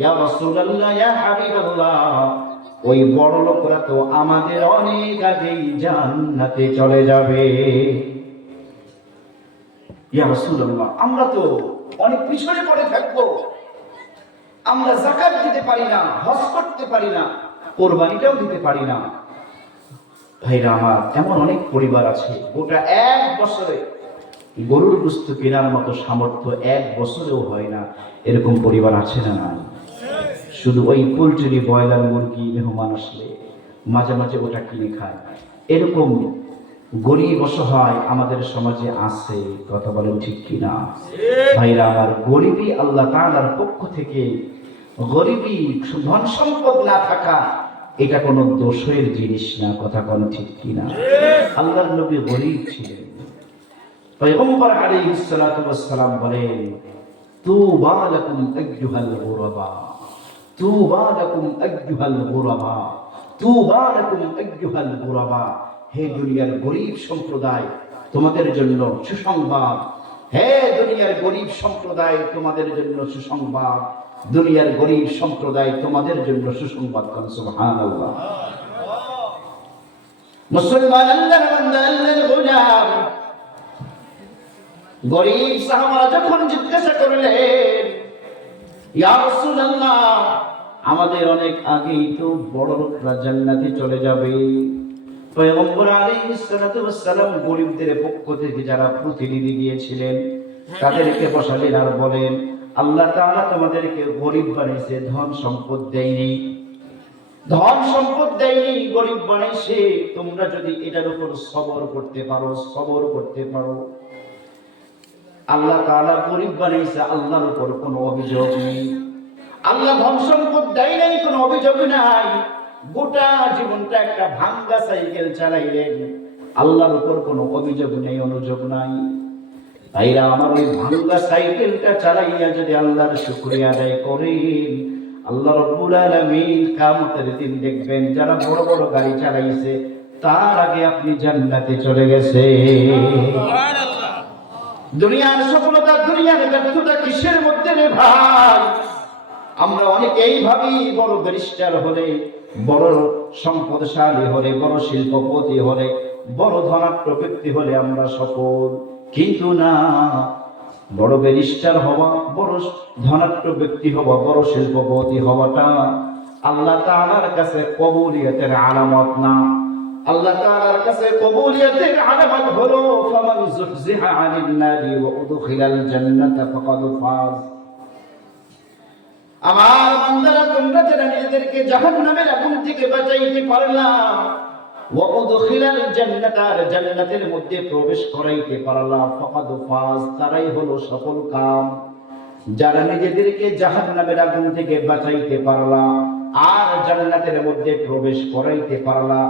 ইয়া রাসূলুল্লাহ, ইয়া হাবিবাল্লাহ, ওই বড় লোকরা তো আমাদের অনেক আগেই জান্নাতে চলে যাবে। ইয়া রাসূলুল্লাহ, আমরা তো অনেক পিছনে পড়ে থাকবো, আমরা যাকাত দিতে পারি না, হজ করতে পারি না, কুরবানিটাও দিতে পারি না। ভাইরা আমার, এমন অনেক পরিবার আছে গোটা এক বছরে গরুর গোশত কেনার মতো সামর্থ্য এক বছরেও হয় না, এরকম পরিবার আছে না নাই? শুধু ওই পোলট্রি, ব্রয়লার মুরগি মেহমান আসলে মাঝে মাঝে ওটা কিনে খায়। এরকম গরিব অসহায় আমাদের সমাজে আছে, কথা বলেন ঠিক কিনা? ভাইরা আমার, গরিবই আল্লাহ তাআলার পক্ষ থেকে, গরিবই ধন সম্পদ না থাকা এটা কোনো দোষের জিনিস না, কথা বলেন ঠিক কিনা? আল্লাহর নবী গরিব ছিলেন। পয়গম্বর আলাইহিস সালাতু ওয়াস সালাম বলেন, তুবা লাকুম আইয়ুহাল গুরাবা, তুবা লাকুম আইয়ুহাল গুরাবা, তুবা লাকুম আইয়ুহাল গুরাবা। হে দুনিয়ার গরিব সম্প্রদায়, তোমাদের জন্য সুসংবাদ। হে দুনিয়ার গরিব সম্প্রদায়, তোমাদের জন্য সুসংবাদ। দুনিয়ার গরিব সম্প্রদায়, তোমাদের জন্য সুসংবাদ। সুবহানাল্লাহ। মুসলমান, আল্লাহর বান্দা, আল্লাহর গোলাম, গরিব সাহাবারা যখন জিজ্ঞাসা করলেন, ইয়া রাসূলুল্লাহ, আমাদের অনেক আগেই তো বড় লোকরা জান্নাতে চলে যাবে। পয়গম্বর আলাইহিস সালাতু ওয়াস সালাম গরিবদের পক্ষ থেকে যারা প্রতিনিধি দিয়েছিলেন তাদেরকে বসালেন আর বলেন, আল্লাহ তাআলা তোমাদেরকে গরিব বানিয়েছে, ধন সম্পদ দেয়নি, ধন সম্পদ দেয়নি, গরিব বানাইছে। তোমরা যদি এটার উপর সবর করতে পারো, সবর করতে পারো, আল্লাহ তাআলা গরিব বানাইছে, আল্লাহর উপর কোনো অভিযোগ নেই। আল্লাহ ধন সম্পদ দেয় নাই, কোনো অভিযোগ নাই। গোটা জীবনটা একটা ভাঙ্গা সাইকেল চালাইলেন, আল্লাহর উপর কোনো অভিযোগ নেই, অনুযোগ নাই। ভাইরা আমার, ওই ভাঙ্গা সাইকেলটা চালাইয়া যদি আল্লাহর শুকরিয়া আদায় করেন, আল্লাহ রাব্বুল আলামিন কিয়ামতের দিন দেখবেন যারা বড় বড় গাড়ি চালাইছে তার আগে আপনি জান্নাতে চলে গেছে। সুবহানাল্লাহ। দুনিয়ার সফলতা, দুনিয়ার ব্যর্থতা কিসের মধ্যে রে ভাই? আমরা অনেকেই ভাবি বড় ব্যারিস্টার হলে, বড় সম্পদশালী হলে, বড় শিল্পপতি হলে, বড় ধনাঢ্য ব্যক্তি হলে আমরা সফল। কিন্তু না, বড় ব্যারিস্টার হওয়া, বড় ধনাঢ্য ব্যক্তি হওয়া, বড় শিল্পপতি হওয়াটা আল্লাহ তাআলার কাছে কবুলিয়তের আলামত না। আল্লাহ তাআলার কাছে কবুলিয়তের আলামত হলো ফামান যুহজিহা আনিন নারি ওয়া উদখিলাল জান্নাতা ফাকাদ ফাজ। আমার বান্দারা, তোমরা যারা নিজেদেরকে জাহান্নামের আগুন থেকে বাঁচাইতে পারলা, ওয়া উদখিলাল জান্নাতা, জান্নাতের মধ্যে প্রবেশ করাইতে পারলা, ফাকাদ ফাজ, তারাই হলো সফল কাম। যারা নিজেদেরকে জাহান্নামের আগুন থেকে বাঁচাইতে পারলা আর জান্নাতের মধ্যে প্রবেশ করাইতে পারলা,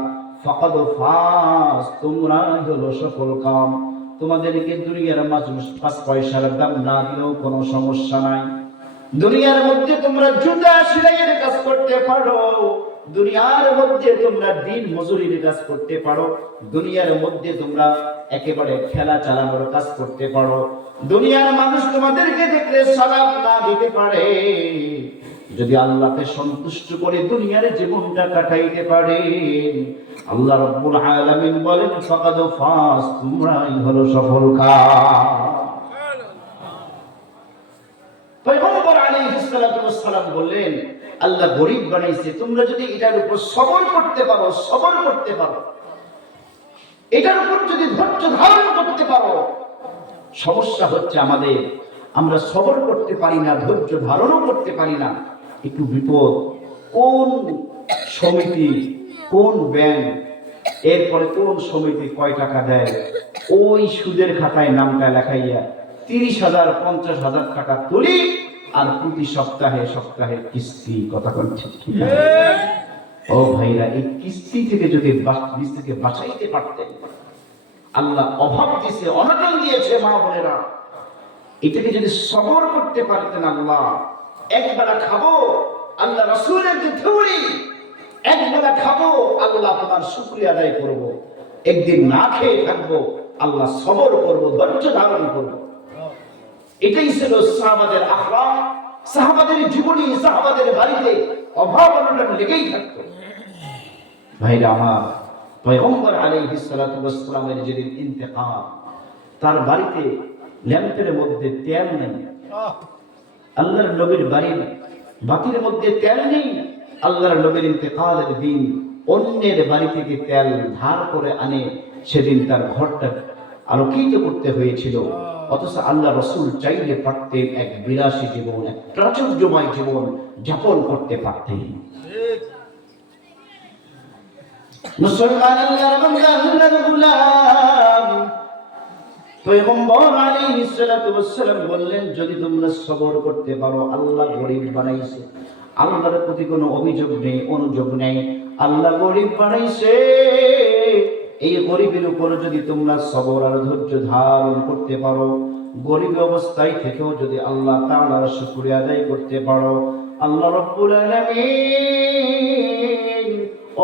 ফাকাদ ফাজ, তোমরাই হলো সফল কাম। তোমাদেরকে দুনিয়ার মাজুস 5 পয়সার দাম না দিলেও কোনো সমস্যা নাই। দুনিয়ার মধ্যে তোমরা জুতা সেলাইয়ের কাজ করতে পারো, দুনিয়ার মধ্যে তোমরা দিন মজুরির কাজ করতে পারো, দুনিয়ার মধ্যে তোমরা একেবারে খেলা চালানোর কাজ করতে পারো। দুনিয়ার মানুষ তোমাদেরকে দেখলে সালাম না দিতে পারে, যদি আল্লাহকে সন্তুষ্ট করে দুনিয়ার জীবনটা কাটাইতে পারে, আল্লাহ রাব্বুল আলামিন বলেন ফাকাদ ফাজ, তোমরাই হলো সফল কাম। পয়গম্বর আলাইহিস সালাতু ওয়াস সালাম বললেন, আল্লাহ গরিব বানাইছে, তোমরা যদি এটার উপর সবর করতে পারো, সবর করতে পারো, এটার উপর যদি ধৈর্য ধারণ করতে পারো। সমস্যা হচ্ছে আমাদের, আমরা সবর করতে পারি না, ধৈর্য ধারণও করতে পারি না। একটু বিপদ, কোন সমিতি, কোন ব্যাংক, এরপরে কোন সমিতি কয় টাকা দেয়, ওই সুদের খাতায় নামটা লেখাইয়া 30,000 50,000 টাকা তুলি, আর প্রতি সপ্তাহে সপ্তাহে কিস্তি, কথা কোন ঠিক ঠিক। ও ভাইরা, এই কিস্তি থেকে যদি নিজেকে বাঁচাইতে পারতেন, আল্লাহ অভাব দিয়েছে, অনটন দিয়েছে মা বোনেরা, এটাকে যদি সবর করতে পারতেন, আল্লাহ একবেলা খাবো, আল্লাহ রাসূলের যে থিওরি, একবেলা খাবো, আল্লাহ তোমার শুকরিয়া আদায় করব, একদিন না খেয়ে থাকবো, আল্লাহ সবর করব, ধৈর্য ধারণ করব। এটাই ছিল সাহাবাদের আখলাক, সাহাবাদের জীবনী, সাহাবাদের বাড়িতে অভাব অনটন লেগেই থাকতো। ভাইরা আমার, পয়গম্বর আলাইহিস সালাতু ওয়াস সালামের যেদিন ইন্তেকাল, তার বাড়িতে ল্যাম্পের মধ্যে তেল নেই, আল্লাহর নবীর বাড়ির বাতির মধ্যে তেল নেই। আল্লাহর নবীর ইন্তেকালের দিন অন্যের বাড়ি থেকে তেল ধার করে আনে, সেদিন তার ঘরটা আলোকিত করতে হয়েছিল। অথচ আল্লাহ রসুল চাইলে পারতেন এক বিলাসী জীবন, এক প্রাচুর্যময় জীবন যাপন করতে পারতেন। মুসলমান আল্লাহর বান্দা, আল্লাহর গোলাম, পয়গম্বর আলাইহিস সালাতু ওয়াস সালাম বললেন, যদি তোমরা সবর করতে পারো, আল্লাহ গরীব বানাইছে, আল্লাহর প্রতি কোনো অভিযোগ নেই, অনুযোগ নেই, আল্লাহ গরীব বানাইছে, এই গরীবের উপর যদি তোমরা সবর আর ধৈর্য ধারণ করতে পারো, গরীব অবস্থায় থেকেও যদি আল্লাহ তাআলার শুকরিয়া আদায় করতে পারো, আল্লাহ রাব্বুল আলামিন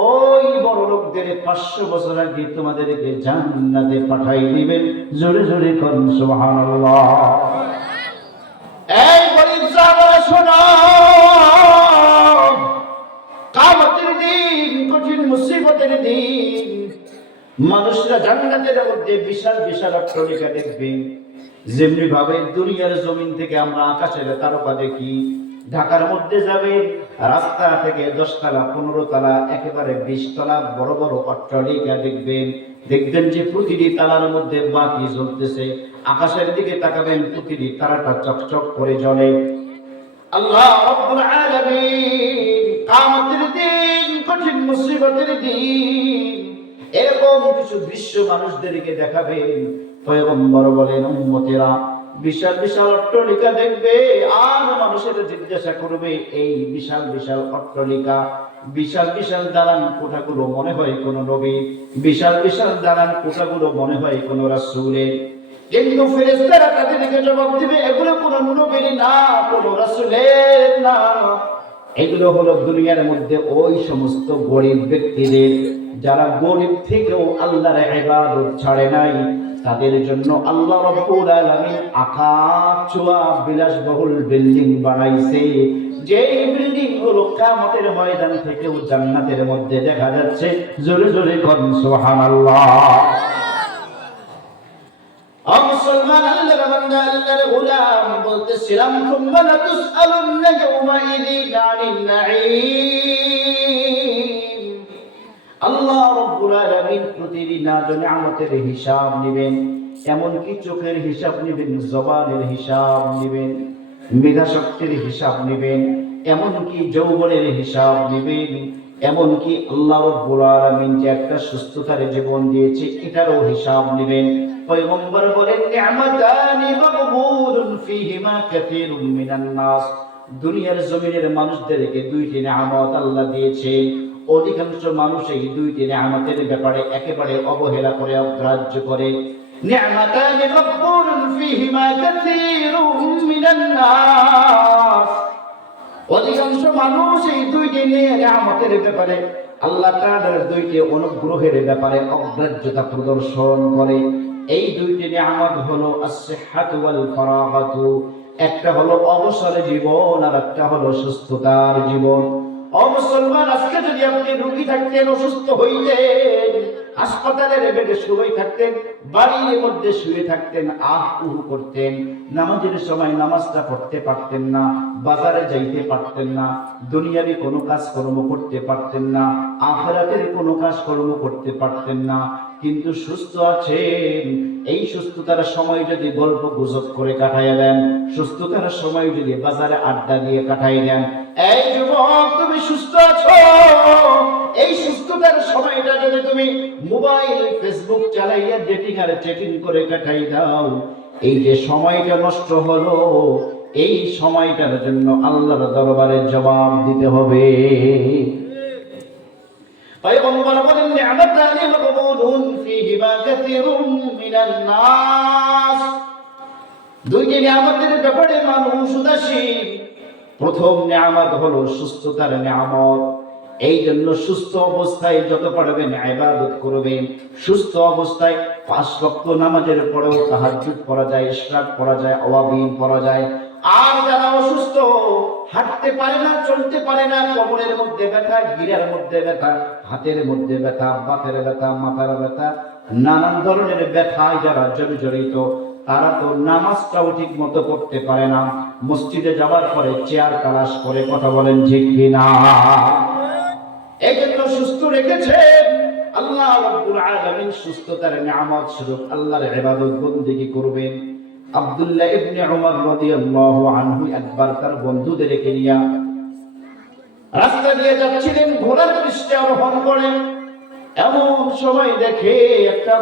ওই বড় লোকদের 500 বছর আগে তোমাদেরকে জান্নাতে পাঠাই দিবেন। জোরে জোরে করুন সুবহানাল্লাহ। এই গরীব জামারা শোনো, কিয়ামতের দিন, কঠিন মুসিবতের দিন, মানুষরা জান্নাতের মধ্যে বিশাল বিশাল অট্টালিকা দেখবে। যেমনি ভাবে দুনিয়ার জমিন থেকে আমরা আকাশের তারকা দেখি, ঢাকার মধ্যে যাবেন, রাস্তা থেকে 10 তলা 15 তলা একেবারে 20 তলা বড় বড় অট্টালিকা দেখবেন। দেখবেন যে প্রতিটি তালার মধ্যে বাতি জ্বলতেছে, আকাশের দিকে তাকাবেন, প্রতিটি তারাটা চকচক করে জ্বলে। আল্লাহ রাব্বুল আলামিন কিয়ামতের দিন, কঠিন মুসিবতের দিন, এরকম কিছু দৃশ্য মানুষদেরকে দেখাবেন। পয়গম্বর বলেন, উম্মতেরা বিশাল বিশাল অট্টালিকা দেখবে, আর মানুষের জিজ্ঞাসা করবে, এই বিশাল বিশাল অট্টালিকা, বিশাল বিশাল দালান কোঠাগুলো মনে হয় কোন নবী, বিশাল বিশাল দালান কোঠাগুলো মনে হয় কোন রাসূলের। কিন্তু ফেরেশতারা তাদেরকে জবাব দিবে, এগুলো কোন নবীর না, কোন রাসূলের না, এগুলো হলো দুনিয়ার মধ্যে ওই সমস্ত গরিব ব্যক্তিদের, যারা গরিব থেকেও আল্লাহর ইবাদত ছাড়ে নাই। তাদের জন্য আল্লাহ রাব্বুল আলামিন আকাশ ছোঁয়া বিলাসবহুল বিল্ডিং বানাইছে, যে বিল্ডিং গুলো কিয়ামতের ময়দান থেকেও জান্নাতের মধ্যে দেখা যাচ্ছে। জোরে জোরে করুন সুবহানাল্লাহ। মুসলমান আল্লাহর বান্দা, আল্লাহর গোলাম, বলতেছিলাম, সুম্মা লাতুসআলুন্না ইয়াওমাইযিন আনিন নাঈম। আল্লাহ রাব্বুল আলামিন প্রতিদিন নিয়ামতের হিসাব নেবেন, এমনকি চোখের হিসাব নেবেন, জবানের হিসাব নেবেন, মেধা শক্তির হিসাব নেবেন, এমনকি যৌবনের হিসাব নেবেন, এমনকি আল্লাহ রাব্বুল আলামিন যে একটা সুস্থতার জীবন দিয়েছে এটারও হিসাব নেবেন। পয়গম্বর বলেন, নি'মাতানি মাগবুরুন ফীহিমা কাসীরুম মিনান নাস। দুনিয়ার জমিনের মানুষদেরকে দুইটি নিয়ামত আল্লাহ দিয়েছে, অধিকাংশ মানুষ এই দুইটি নিয়ামতের ব্যাপারে একেবারে অবহেলা করে, অগ্রাহ্য করে। নি'মাতানি মাগবুরুন ফীহিমা কাসীরুম মিনান নাস। অধিকাংশ মানুষ এই দুইটি নিয়ামতের ব্যাপারে, আল্লাহ তাআলার দুইটি অনুগ্রহের ব্যাপারে অগ্রাহ্যতা প্রদর্শন করে। এই দুইটি নিয়ামত হলো আস-সিহহাতু ওয়াল ফারাগাতু। একটা হলো অবসর জীবন, আর একটা হলো সুস্থতার জীবন। মুসলমান, আজকে যদি আপনি রোগী থাকতেন, অসুস্থ হইতেন, হাসপাতালের বেডে শুয়ে থাকতেন, বাড়ির মধ্যে শুয়ে থাকতেন, করতেন, নামাজের সময় নামাজটা পড়তে পারতেন না, বাজারে যাইতে পারতেন না, দুনিয়াবি কোনো কাজকর্ম করতে পারতেন না, আখিরাতের কোনো কাজকর্ম করতে পারতেন না, কিন্তু সুস্থ আছেন। এই সুস্থতার সময় যদি গল্প গুজব করে কাটাইয়া দেন, সুস্থতার সময় যদি বাজারে আড্ডা দিয়ে কাটাই দেন, এই যুবক তুমি সুস্থ আছো, এই সুস্থতার সময়টা যদি তুমি মোবাইল ফেসবুক চালাইয়া ডেটিং আর চ্যাটিং করে কাটাই দাও, এই যে সময়টা নষ্ট হলো, এই সময়টার জন্য আল্লাহর দরবারে জবাব দিতে হবে। পয়গম্বর বলেন, নি'মাতানি মাগবুরুন ফীহিমা কাসীরুম মিনান নাস। দুইটি নিয়ামতের ব্যাপারে মানুষ উদাসীন। প্রথম নিয়ামত হলো সুস্থতার নিয়ামত। এই জন্য সুস্থ অবস্থায় যত পারবেন ইবাদত করবেন। সুস্থ অবস্থায় 5 ওয়াক্ত নামাজের পরেও তাহাজ্জুদ পড়া যায়, ইশরাক পড়া যায়, আওয়াবিন পড়া যায়। আর যারা অসুস্থ, হাঁটতে পারে না, চলতে পারে না, কোমরের মধ্যে ব্যথা, গিরার মধ্যে ব্যথা, হাতের মধ্যে ব্যথা, বাতের ব্যথা, মাথার ব্যথা, নানান ধরনের ব্যথায় যারা জর্জরিত, তারা তো নামাজটাও ঠিক মতো করতে পারে না। মসজিদে যাওয়ার পরে চেয়ার তালাশ করে, কথা বলেন ঠিক কিনা? এই জন্য সুস্থ রেখেছেন। আল্লাহ রাব্বুল আলামিন সুস্থতার নিয়ামত স্বরূপ আল্লাহর ইবাদত বন্দেগী করবেন। আব্দুল্লাহ ইবনে উমর রাদিয়াল্লাহু আনহু একবার তার বন্ধুদেরকে নিয়ে রাস্তা দিয়ে যাচ্ছিলেন, ঘোড়ার পৃষ্ঠে আরোহণ করেন। এমন সময় দেখে একটা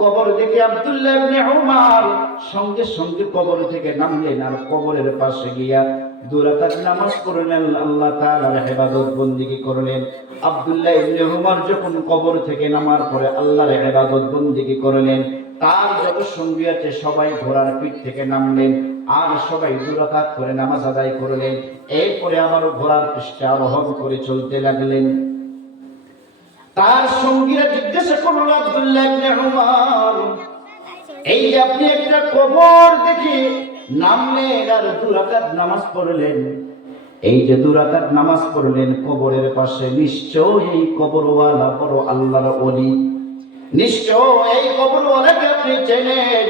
কবর দেখে আব্দুল্লাহ ইবনে উমর সঙ্গে সঙ্গে কবর থেকে নামলেন, আর কবরের পাশে গিয়া 2 রাকাত নামাজ পড়লেন, আল্লাহ তাআলার ইবাদত বন্দেগী করলেন। আব্দুল্লাহ ইবনে উমর যখন কবর থেকে নামার পরে আল্লাহর ইবাদত বন্দেগী করলেন, তার যত সঙ্গী আছে সবাই ঘোড়ার পিঠ থেকে নামলেন, আর সবাই 2 রাকাত করে নামাজ আদায় করলেন। এরপরে আবার ঘোড়ার পৃষ্ঠে আরোহণ করে চলতে লাগলেন। তার সঙ্গীরা জিজ্ঞাসা করল, আব্দুল্লাহ ইবনে উমর, এই যে আপনি একটা কবর দেখে নামলেন আর 2 রাকাত নামাজ পড়লেন, এই যে 2 রাকাত নামাজ পড়লেন কবরের পাশে, নিশ্চয় এই কবরওয়ালা বড় আল্লাহর ওলি, নিশ্চয় এই কবরওয়ালাকে আপনি চেনেন,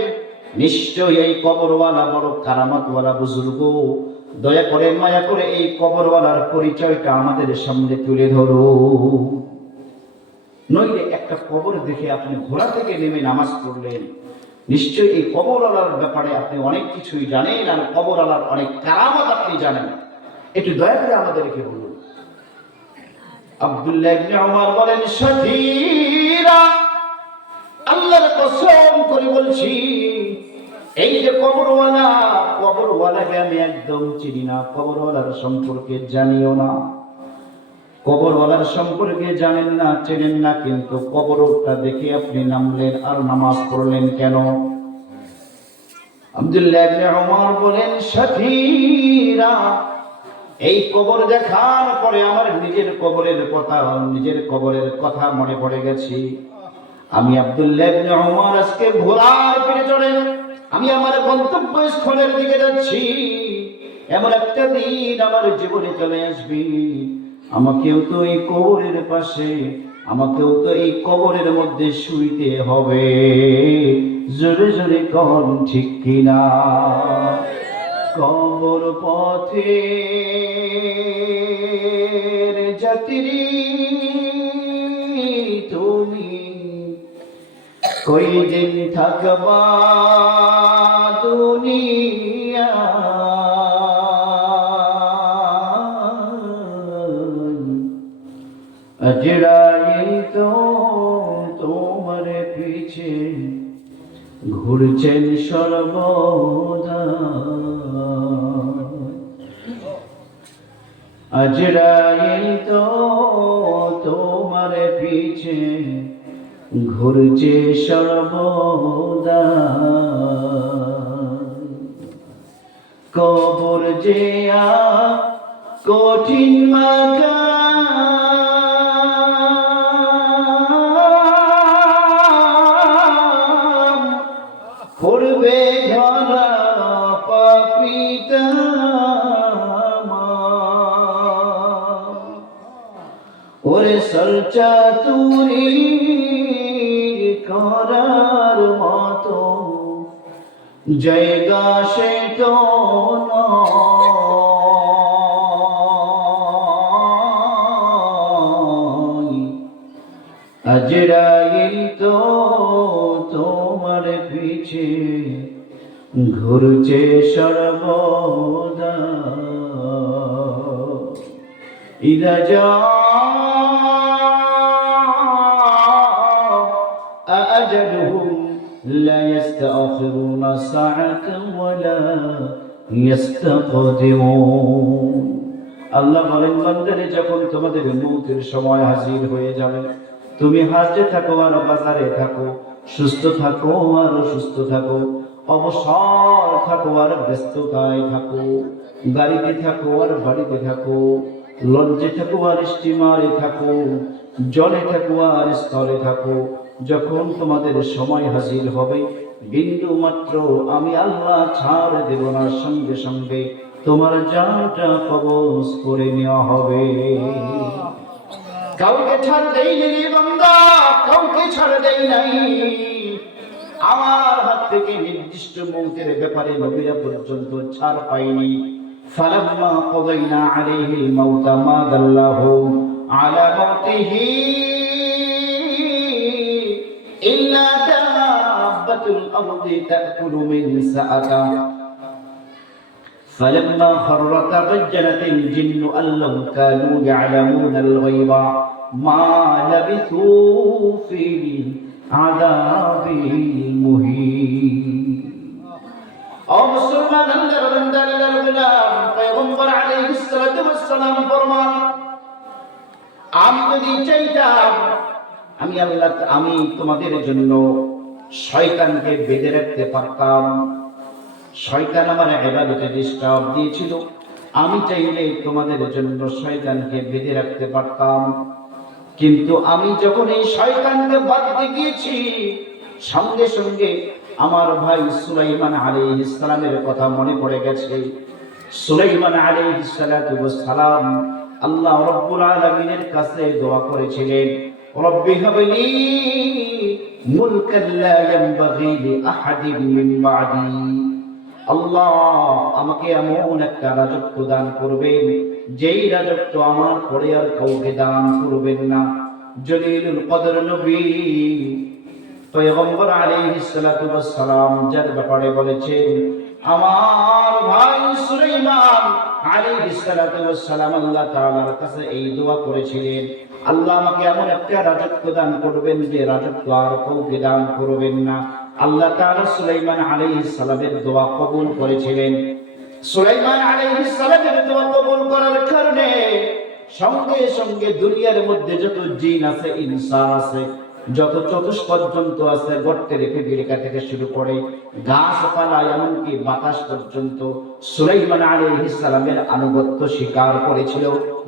নিশ্চয় এই কবরওয়ালা বড় কারামাতওয়ালা বুজুর্গ। দয়া করে মায়া করে এই কবরওয়ালার পরিচয়টা আমাদের সামনে তুলে ধরো, নইলে একটা কবর দেখে আপনি ঘোড়া থেকে নেমে নামাজ পড়লেন, নিশ্চয়ই এই কবরওয়ালার ব্যাপারে আপনি অনেক কিছুই জানেন, আর কবরওয়ালার অনেক কারামত আপনি জানেন, একটু দয়া করে আমাদেরকে বলুন। আব্দুল্লাহ ইবনে উমর বলেন, সাথীরা, আল্লাহর কসম করে বলছি, এই যে কবরওয়ালাকে আমি একদম চিনি না, কবরওয়ালার সম্পর্কে জানিও না, কবরওয়ালার সম্পর্কে জানেন না, চেনেন না, কিন্তু কবরটা দেখে আপনি নামলেন আর নামাজ পড়লেন কেন? আব্দুল্লাহ ইবনে উমর বলেন, সাথীরা, এই কবর দেখার পরে আমার নিজের কবরের কথা মনে পড়ে গেছে। আমি আব্দুল্লাহ ইবনে উমর আজকে ঘোড়ার পিঠে চড়ে আমি আমার গন্তব্যস্থলের দিকে যাচ্ছি। এমন একটা দিন আমার জীবনে চলে আসবে, আমাকেও তো এই কবরের পাশে, আমাকেও তো এই কবরের মধ্যে শুইতে হবে। জোরে জোরে কোন ঠিক কিনা? কবর পথে যাত্রী তুমি, কয়দিন থাকবা দুনিয়া, আজরাইল তো তোমার পিছে ঘুরছেন সর্বদা, আজরাইল তো তোমার পিছে ঘুরছে সর্বদা। কবর যে কঠিন মাকাম, করবে ধরা পাপিতা, ওরে সরচা তুরি করার মতো জায়গা সে তো নয়, আজরাইল তো তোমার পিছে ঘুরছে সর্বদা। ইদা أجلهم لا يستأخرون ساعة ولا يستقدمون। আল্লাহ বলেন, বান্দারে যখন তোমাদের মৌতের সময় হাজির হয়ে যাবে, তুমি হাজে থাকো আর বাজারে থাকো, সুস্থ থাকো আর অসুস্থ থাকো, অবসর থাকো আর ব্যস্ততায় থাকো, গাড়িতে থাকো আর বাড়িতে থাকো, লঞ্চে থাকো আর স্টিমারে থাকো, জলে থাকো আর স্থলে থাকো, যখন তোমাদের সময় হাজির হবে, বিন্দু মাত্র আমি আল্লাহ ছাড় দেব না, সঙ্গে সঙ্গে তোমার জানটা কবজ করে নেওয়া হবে। কাউকে ছাড় দেই নি বান্দা, কাউকে ছাড় দেই নাই। আমার হাত থেকে নির্দিষ্ট মৌতের ব্যাপারে নবীরা পর্যন্ত ছাড় পাইনি। ফালাম্মা কদাইনা আলাইহিল মাউতা মা দাল্লাহু على موته إلا دابة الأرض تأكل من سأته فلما خر تبجلت الجن أن لو كانوا يعلمون الغيب ما لبثوا في العذاب المهين أو مسلمان الله بندر الغلام پیغمبر علیہ السلام فرمان আমি যদি চাইতাম আমি তোমাদের জন্য শয়তানকে বেঁধে রাখতে পারতাম। শয়তান আমার ইবাদতে ডিস্টার্ব দিয়েছিল, আমি চাইলে তোমাদের জন্য শয়তানকে বেঁধে রাখতে পারতাম। কিন্তু আমি যখন এই শয়তানকে বাঁধতে গিয়েছি, সঙ্গে সঙ্গে আমার ভাই সুলাইমান আলাইহিস সালামের কথা মনে পড়ে গেছে। সুলাইমান আলাইহিস সালাম আল্লাহ রাব্বুল আলামিনের কাছে দোয়া করেছিলেন, রব্বি হাবলি মুলকান লা ইয়ানবাগি লিআহাদিন মিন বা'দি। আল্লাহ আমাকে এমন একটা রাজত্ব দান করবেন যেই রাজত্ব আমার পরে আর কাউকে দান করবেন না। জলিলুল কদর নবী পয়গম্বর আলাইহিস সালাতু ওয়াস সালাম যার ব্যাপারে বলেছেন, আমার ভাই সুলাইমান আলাইহিস সালাতু ওয়াস সালাম আল্লাহ তাআলার কাছে এই দোয়া করেছিলেন, আল্লাহ আমাকে এমন একটা রাজত্ব দান করবেন যে রাজত্ব আর কাউকে দান করবেন না। আল্লাহ তাআলা সুলাইমান আলাইহিস সালামের দোয়া কবুল করেছিলেন। সুলাইমান আলাইহিস সালামের দোয়া কবুল করার কারণে সঙ্গে সঙ্গে দুনিয়ার মধ্যে যত জিন আছে, ইনসান আছে, যত চতুষ্পদ জন্তু আছে, গর্তের পিপিলিকা থেকে শুরু করে গাছপালা এমনকি বাতাস পর্যন্ত সুলাইমান আলাইহিস সালামের আনুগত্য স্বীকার করেছিল।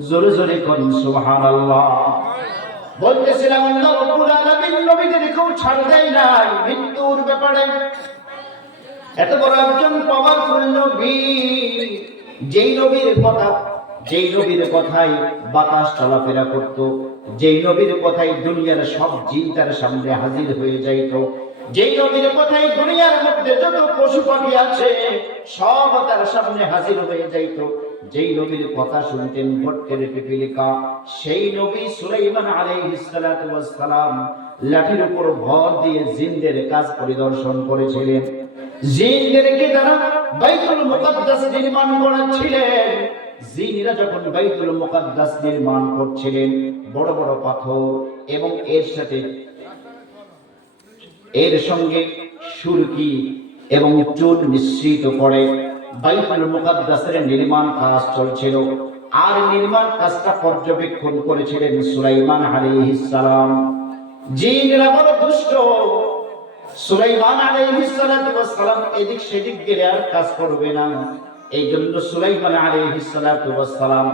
জোরে জোরে কোন সুবহানাল্লাহ। বলতেছিলাম আল্লাহ রাব্বুল আলামিন নবীদেরকেও ছাড় দেয় নাই মৃত্যুর ব্যাপারে। এত বড় একজন পাওয়ারফুল নবী, যেই নবীর কথাই বাতাস চলাফেরা করত, যেই নবীর কথাই দুনিয়ার সব জিন তার সামনে হাজির হয়ে যাইত, যেই নবীর কথাই দুনিয়ার মধ্যে যত পশু পাখি আছে সব তার সামনে হাজির হয়ে যাইত, যেই নবীর কথা শুনতেন গর্তের পিপিলিকা, সেই নবী সুলাইমান আলাইহিস সালাতু ওয়াস সালাম লাঠির উপর ভর দিয়ে জিনদের কাজ পরিদর্শন করেছিলেন। জিনদেরকে দ্বারা বাইতুল মুকাদ্দাস নির্মাণ করেছিলেন। জিনেরা যখন বাইতুল মুকাদ্দাস নির্মাণ করছিলেন, বড় বড় পাথর এবং এর সঙ্গে সুরকি এবং চুন মিশ্রিত করে বাইতুল মুকাদ্দাসের নির্মাণ কাজ চলছিল। আর নির্মাণ কাজটা পর্যবেক্ষণ করেছিলেন সুলাইমান আলাইহিস সালাম। জিনেরা বড় দুষ্ট, সুলাইমান আলাইহিস সালাম এদিক সেদিক গেলে আর কাজ করবে না। এই জন্য সুলাইমান আলাইহিস সালাম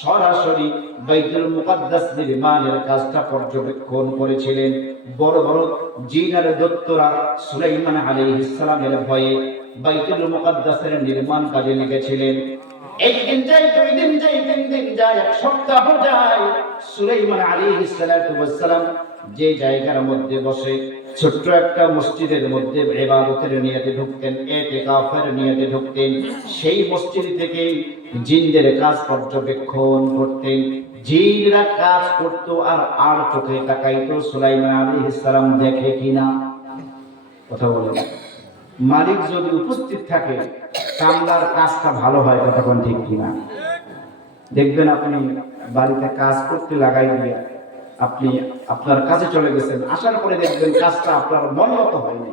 সরাসরি বাইতুল মুকাদ্দাস নির্মাণের কাজটা পর্যবেক্ষণ করেছিলেন। বড় বড় জিনের দত্তরা সুলাইমান আলাইহিস সালামের ভয়ে বাইতুল মুকাদ্দাসের নির্মাণ কাজে লেগেছিলেন। একদিন যায়, দুই দিন যায়, তিন দিন যায়, এক সপ্তাহ যায়, সুলাইমান আলাইহিস সালাম যে জায়গার মধ্যে বসে ছোট্ট একটা মসজিদের মধ্যে ইবাদতের নিয়তে ঢুকতেন, ইতিকাফের নিয়তে ঢুকতেন, সেই মসজিদ থেকে জিনদের কাজ পর্যবেক্ষণ করতেন। জিনরা কাজ করত আর চোখে তাকাইতো সুলাইমান আলাইহিস সালাম দেখে কিনা। কথা বলেন, মালিক যদি উপস্থিত থাকে কামলার কাজটা ভালো হয়, কথা কোন ঠিক কিনা? দেখবেন আপনি বাড়িতে কাজ করতে লাগাই দিয়ে আপনি আপনার কাজে চলে গেছেন, আসার পরে দেখবেন কাজটা আপনার মন মতো হয়নি।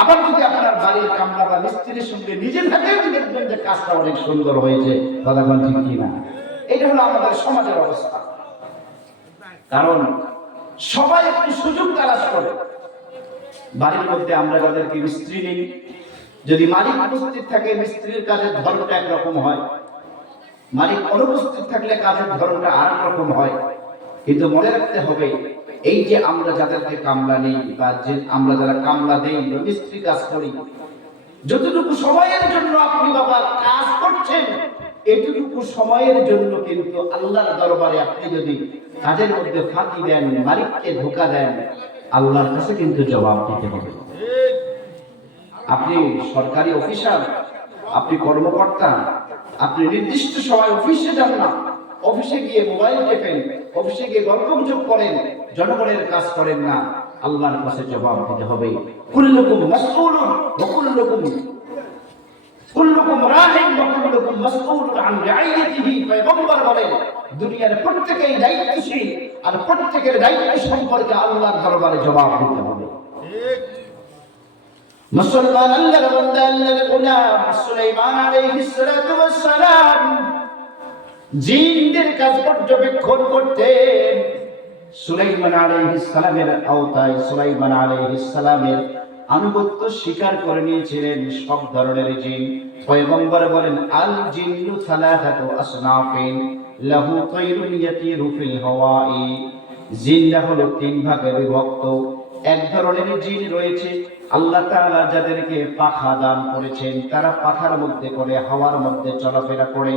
আবার যদি আপনার বাড়ির কামলা বা মিস্ত্রির সঙ্গে নিজে থাকেন, দেখবেন যে কাজটা অনেক সুন্দর হয়েছে, কথা কোন ঠিক কিনা? এটা হলো আমাদের সমাজের অবস্থা। কারণ সবাই একটু সুযোগ তালাশ করে। বাড়ির মধ্যে আমরা যাদেরকে মিস্ত্রি নেই, যদি মালিক উপস্থিত থাকে মিস্ত্রির কাজের ধরনটা একরকম হয়, মালিক অনুপস্থিত থাকলে কাজের ধরনটা আর রকম হয়। কিন্তু মনে রাখতে হবে, এই যে আমরা যাদেরকে কামলা নেই বা যে আমরা যারা কামলা দেই, মিস্ত্রি কাজ করি, যতটুকু সময়ের জন্য আপনি বাবা কাজ করছেন, এতটুকু সময়ের জন্য কিন্তু আল্লাহর দরবারে আপনি যদি কাজের মধ্যে ফাঁকি দেন, মালিককে ধোঁকা দেন, আল্লাহর কাছে কিন্তু জবাব দিতে হবে। আপনি সরকারি অফিসার, আপনি কর্মকর্তা, আপনি নির্দিষ্ট সময় অফিসে যান না, অফিসে গিয়ে মোবাইল টেপেন, অফিসে গিয়ে গল্পগুজব করেন, জনগণের কাজ করেন না, আল্লাহর কাছে জবাব দিতে হবে। কুল্লুকুম মাসউলুন ওয়া কুল্লুকুম রাহিন ওয়া কুল্লুকুম মাসউলুন আন রাইয়াতিহি। পয়গম্বর বলেন দুনিয়ার প্রত্যেকেই দায়িত্বশীল, আর প্রত্যেকের দায়িত্ব সম্পর্কে আল্লাহর দরবারে জবাব দিতে হবে। মুসলমান আল্লাহর বান্দা, আল্লাহর গোলাম সুলাইমান আলাইহিস সালাতু ওয়াস সালাম জিনদের কাজ পর্যবেক্ষণ করতেন। সুলাইমান আলাইহিস সালামের আওতায় সুলাইমান আলাইহিস সালামের আনুগত্য স্বীকার করে নিয়েছিলেন সব ধরনের জিন। পয়গম্বর বলেন আল জিন্নু সালাসাতু আসনাফিন লাহু তায়রুন ইয়াতিরু ফিল হাওয়াই। জিনরা হলো তিন ভাগে বিভক্ত। এক ধরনের জিন রয়েছে আল্লাহ তাআলা যাদেরকে পাখা দান করেছেন, তারা পাখার মধ্যে করে হাওয়ার মধ্যে চলাফেরা করে।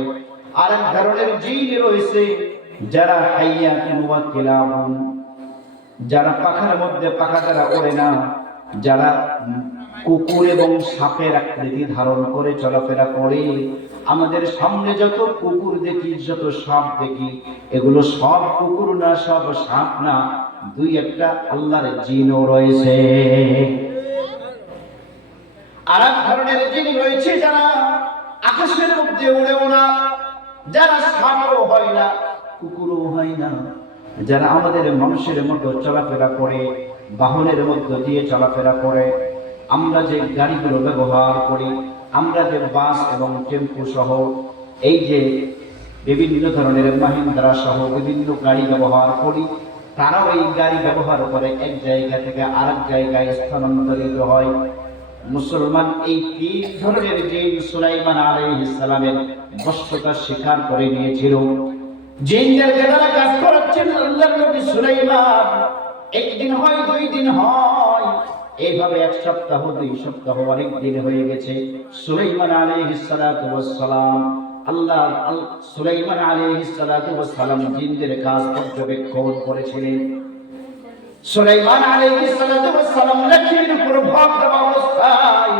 আর এক ধরনের জিন রয়েছে যারা হাইয়াতুন ওয়া কিলাবুন, যারা পাখার মধ্যে পাখা দ্বারা ওড়ে না, যারা কুকুর এবং সাপের আকৃতি ধারণ করে চলাফেরা করে। আমাদের সামনে যত কুকুর দেখি, যত সাপ দেখি, এগুলো সব কুকুর না, সব সাপ না, দুই একটা আল্লাহর জিনও রয়েছে। আর এক ধরনের জিন রয়েছে যারা আকাশের মধ্যে উড়েও না, যারা সাপও হয় না, কুকুরও হয় না, যারা আমাদের মানুষের মতো চলাফেরা করে, বাহনের মধ্য দিয়ে চলাফেরা করে। আমরা যে গাড়িগুলো ব্যবহার করি, আমরা যে বাস এবং টেম্পো সহ, এই যে বিভিন্ন ধরনের মাহিন্দ্রা সহ বিভিন্ন গাড়ি ব্যবহার করি, তারাও এই গাড়ি ব্যবহার করে এক জায়গা থেকে আরেক জায়গায় স্থানান্তরিত হয়। মুসলমান এই তিন ধরনের জিন সুলাইমান আলাইহিস সালামের বশ্যতা স্বীকার করে নিয়েছিল। জিনদেরকে যারা কাজ করাচ্ছেন আল্লাহর নবী সুলাইমান, একদিন হয়, দুই দিন হয়, এইভাবে এক সপ্তাহ, দুই সপ্তাহ, অনেক দিন হয়ে গেছে। সুলাইমান আলাইহিস সালাতু ওয়াস সালাম সুলাইমান আলাইহিস সালাতু ওয়াস সালাম জিনদের কাজ পর্যবেক্ষণ করেছিলেন। সুলাইমান আলাইহিস সালাতু ওয়াস সালাম লাঠির উপর ভর দেওয়া অবস্থায়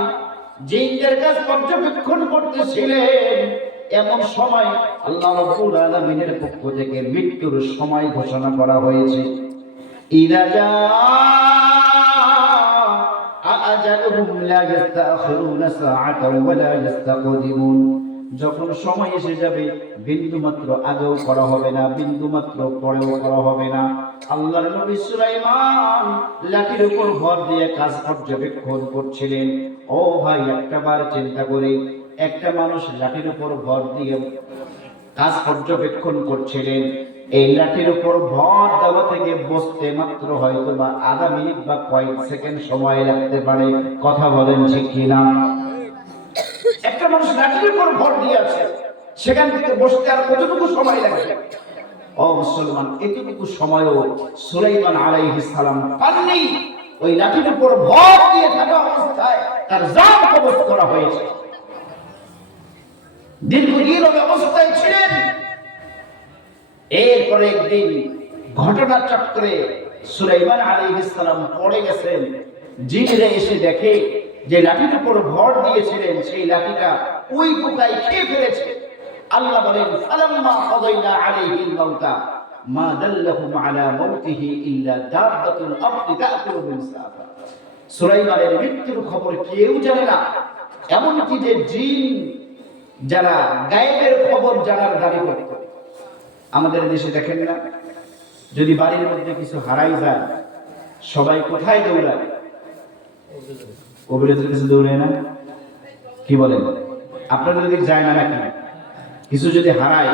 জিনদের কাজ পর্যবেক্ষণ করতেছিলেন। এমন সময় আল্লাহ রাব্বুল আলামিনের পক্ষ থেকে মৃত্যুর সময় ঘোষণা করা হয়েছে। ইযা জাআ আজালুহুম লা ইস্তাখিরুনা সাআতান ওয়া লা ইস্তাকদিমুন। যখন সময় এসে যাবে, বিন্দু মাত্র আগেও করা হবে না, বিন্দু মাত্র পরেও করা হবে না। আল্লাহর নবী সুলাইমান লাঠির উপর ভর দিয়ে কাজ পর্যবেক্ষণ করছিলেন। ও ভাই, একটাবার চিন্তা করে, একটা মানুষ লাঠির উপর ভর দিয়ে কাজ পর্যবেক্ষণ করছিলেন। এই লাঠির উপর ভর দেওয়া থেকে বসতে মাত্র হয়তো বা আধা মিনিট বা কয়েক সেকেন্ড সময় লাগতে পারে। কথা বলেন ঠিক কিনা? একটা মানুষ লাঠির উপর ভর দিয়ে আছে, সেখান থেকে বসতে আর কতটুকু সময় লাগবে? ও মুসলমান, এতটুকু সময়ও সুলাইমান আলাইহিস সালাম পাননি। ওই লাঠির উপর ভর দিয়ে থাকা অবস্থায় তার জান কবজ করা হয়েছে। দীর্ঘদিন ওই অবস্থায় ছিলেন। এরপরে একদিন ঘটনা চক্রে সুলাইমান আলাইহিস সালাম পড়ে গেছেন। জিনেরা এসে দেখে যে লাঠির উপর ভর দিয়েছিলেন, সেই লাঠিটা ওই পোকায় খেয়ে ফেলেছে। আল্লাহ বলেন ফালাম্মা কাদাইনা আলাইহিল মাউতা মা দাল্লাহুম আলা মাউতিহি ইল্লা দাব্বাতুল আরদি তাকুলু মিন সাআতা। সুলাইমানের মৃত্যুর খবর কেউ জানে না, এমনকি যে জিন যারা গায়েবের খবর জানার দাবি করত। আমাদের দেশে দেখেন না, যদি বাড়ির মধ্যে কিছু হারাই যায়, সবাই কোথায় দৌড়ায়? কবিরাজের কাছে দৌড়ায় না? কি বলেন? আপনাদের দিকে যায় না নাকি? কিছু যদি হারায়,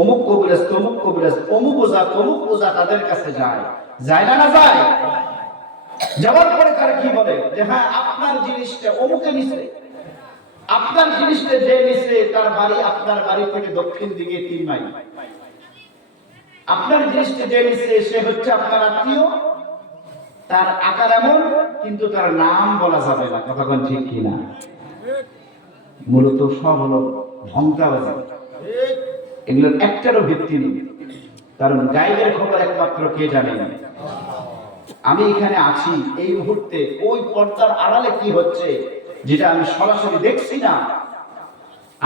অমুক কবিরাজ, তমুক কবিরাজ, অমুক ওজা, তমুক ওজা তাদের কাছে যায়। যায় না? না যায়? যাওয়ার পরে তারা কি বলে যে হ্যাঁ, আপনার জিনিসটা অমুকে নিছে, আপনার জিনিসটা যে নিছে তার বাড়ি আপনার বাড়ি থেকে দক্ষিণ দিকে 3 মাইল। আপনার জিনিসটা যে নিছে সে হচ্ছে আপনার আত্মীয়, তার আকার এমন, কিন্তু তার নাম বলা যাবে না। কথা কোন ঠিক কিনা? মূলত সব হলো ভঙ্কাবাজি। এগুলোর একটারও ভিত্তি নেই, কারণ গায়েবের খবর একমাত্র কে জানে? আমি এখানে আছি এই মুহূর্তে, ওই পর্দার আড়ালে কি হচ্ছে যেটা আমি সরাসরি দেখছি না,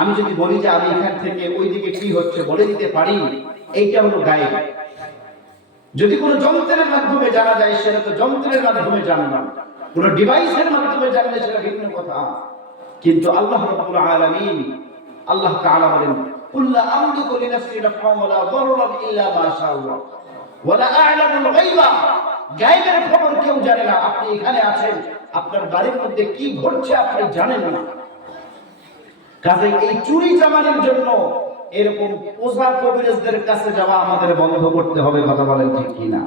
আমি যদি বলি যে আমি এখান থেকে ওই দিকে কি হচ্ছে বলে দিতে পারি, এইটা হলো গায়েব। যদি কোনো যন্ত্রের মাধ্যমে জানা যায় সেটা তো যন্ত্রের মাধ্যমে জানলাম, কোন ডিভাইসের মাধ্যমে জানলে সেটা ভিন্ন কথা। কিন্তু আল্লাহ রাব্বুল আলামিন আল্লাহ তাআলা বলেন, কুল্লা আমলিকু লিনাফসি নাফআন ওয়া লা দাররান ইল্লা মা শাআল্লাহ ওয়া লা আ'লামুল গায়বা। গায়বের খবর কেউ জানে না। আপনি এখানে আছেন, আপনার বাড়ির মধ্যে কি ঘটছে আপনি জানেন না। কাজে এই চুরি চামারির জন্য এরকম ওঝা কবিরাজদের কাছে যাওয়া আমাদের বন্ধ করতে হবে। কথা বলেন ঠিক কিনা?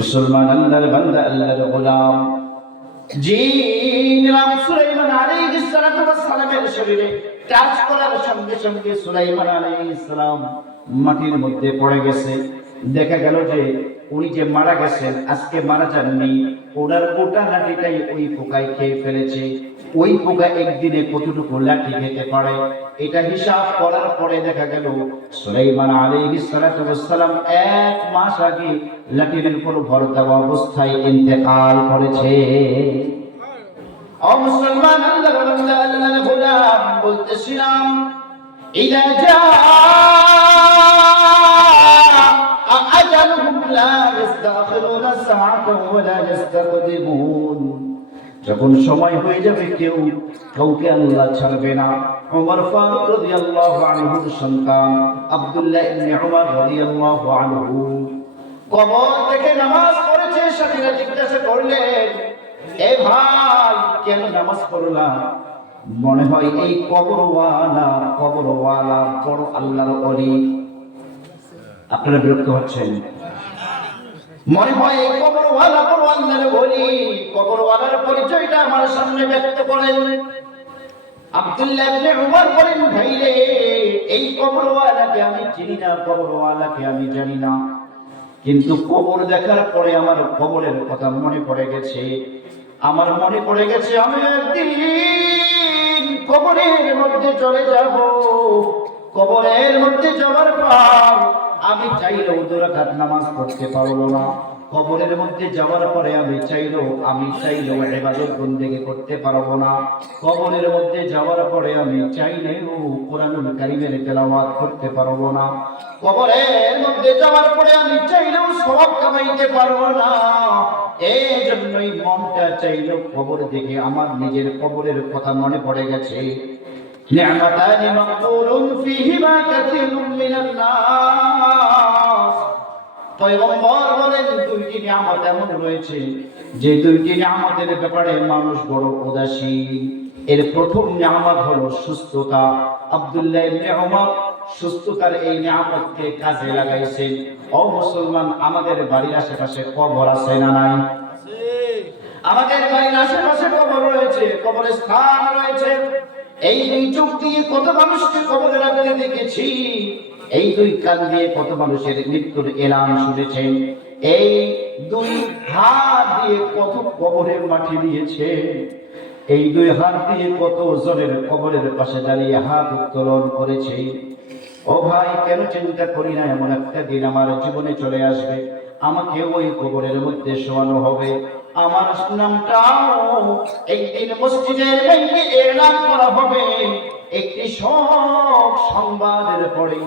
মুসলমান আল্লাহর বান্দা, আল্লাহর গোলাম, জিন সুলাইমান আলাইহিস সালাতু ওয়াস সালামের শরীরে টাচ করার সঙ্গে সঙ্গে সুলাইমান আলাইহিস সালাম মাটির মধ্যে পড়ে গেছে। দেখা গেল যে উনি যে মারা গেছেন, আজকে মারা যাননি, ওনার গোটা লাঠিটাই ওই পোকায় খেয়ে ফেলেছে। ওই পোকা একদিনে কতটুকু লাঠি খেতে পারে এটা হিসাব করার পরে দেখা গেল সুলাইমান আলাইহিস সালাতু ওয়াস সালাম 1 মাস আগে লাঠির উপর ভর দেওয়া অবস্থায় ইন্তেকাল করেছে। ও মুসলমান আল্লাহর বান্দা, আল্লাহর গোলাম, বলতেছিলাম ইদা জা আজালুহুম লা ইস্তাখিরুনা সাআতান ওয়া লা ইস্তাকদিমুন। যখন সময় হয়ে যাবে কেউ কাউকে আল্লাহ ছাড়বে না। ওমর ফারুক রাদিয়াল্লাহু আনহুর সন্তান আব্দুল্লাহ ইবনে উমর রাদিয়াল্লাহু আনহু কবর থেকে নামাজ পড়েছে। সাথীরা জিজ্ঞাসা করলেন, এ ভাই কেন নামাজ পড়লা? মনে হয় এই কবরওয়ালা বড় আল্লাহর ওলি। আপনারা বিরক্ত হচ্ছেন? মনে হয় এই কবরওয়ালা বড় আল্লাহর ওলি। কবরওয়ালার পরিচয়টা আমার সামনে ব্যক্ত করেন। আব্দুল্লাহ ইবনে উমর বলেন, ভাইরে এই কবরওয়ালাকে আমি চিনি না, কবরওয়ালাকে আমি জানি না, কিন্তু কবর দেখার পরে আমার কবরের কথা মনে পড়ে গেছে। আমার মনে পড়ে গেছে আমি একদিন কবরের মধ্যে চলে যাব। কবরের মধ্যে যাওয়ার পর আমি চাইলেও 2 রাকাত নামাজ পড়তে পারবো না। কবরের মধ্যে যাওয়ার পরে আমি চাইলেও ইবাদত বন্দেগী করতে পারবো না। কবরের মধ্যে যাওয়ার পরে আমি চাইলেও কোরআনুল কারীমের তেলাওয়াত করতে পারবো না। কবরের মধ্যে যাওয়ার পরে আমি চাইলেও সওয়াব কামাইতে পারবো না। এই জন্যই মনটা চাইলেও কবর দেখে আমার নিজের কবরের কথা মনে পড়ে গেছে। নি'মাতানি মাকবুলুন ফীহিমা কাসীরুম মিনান নাস। পয়গম্বর বলেন 2টি নিয়ামত এমন রয়েছে যে 2টি নিয়ামতের ব্যাপারে মানুষ বড় উদাসীন। এর প্রথম নিয়ামত হলো সুস্থতা। আব্দুল্লাহ ইবনে উমর সুস্থতার এই নিয়ামতকে কাজে লাগাইছেন। ও মুসলমান, আমাদের বাড়ির আশেপাশে কবর আছে না নাই? আমাদের বাড়ির আশেপাশে কবর রয়েছে, কবরস্থান রয়েছে। এই 2 চোখ দিয়ে কত মানুষকে কবরে রাখতে দেখেছি, এই 2 কান দিয়ে কত মানুষের মৃত্যুর এলান শুনেছেন, এই 2 হাত দিয়ে কত কবরের মাটি দিয়েছে, এই 2 হাত দিয়ে কত জনের কবরের পাশে দাঁড়িয়ে হাত উত্তোলন করেছে। ও ভাই, কেন চিন্তা করি না এমন একটা দিন আমার জীবনে চলে আসবে, আমাকে ওই কবরের মধ্যে শোয়ানো হবে, আমার নামটাও একদিন মসজিদের বাইরে এলান করা হবে, একটি শোক সংবাদের পরে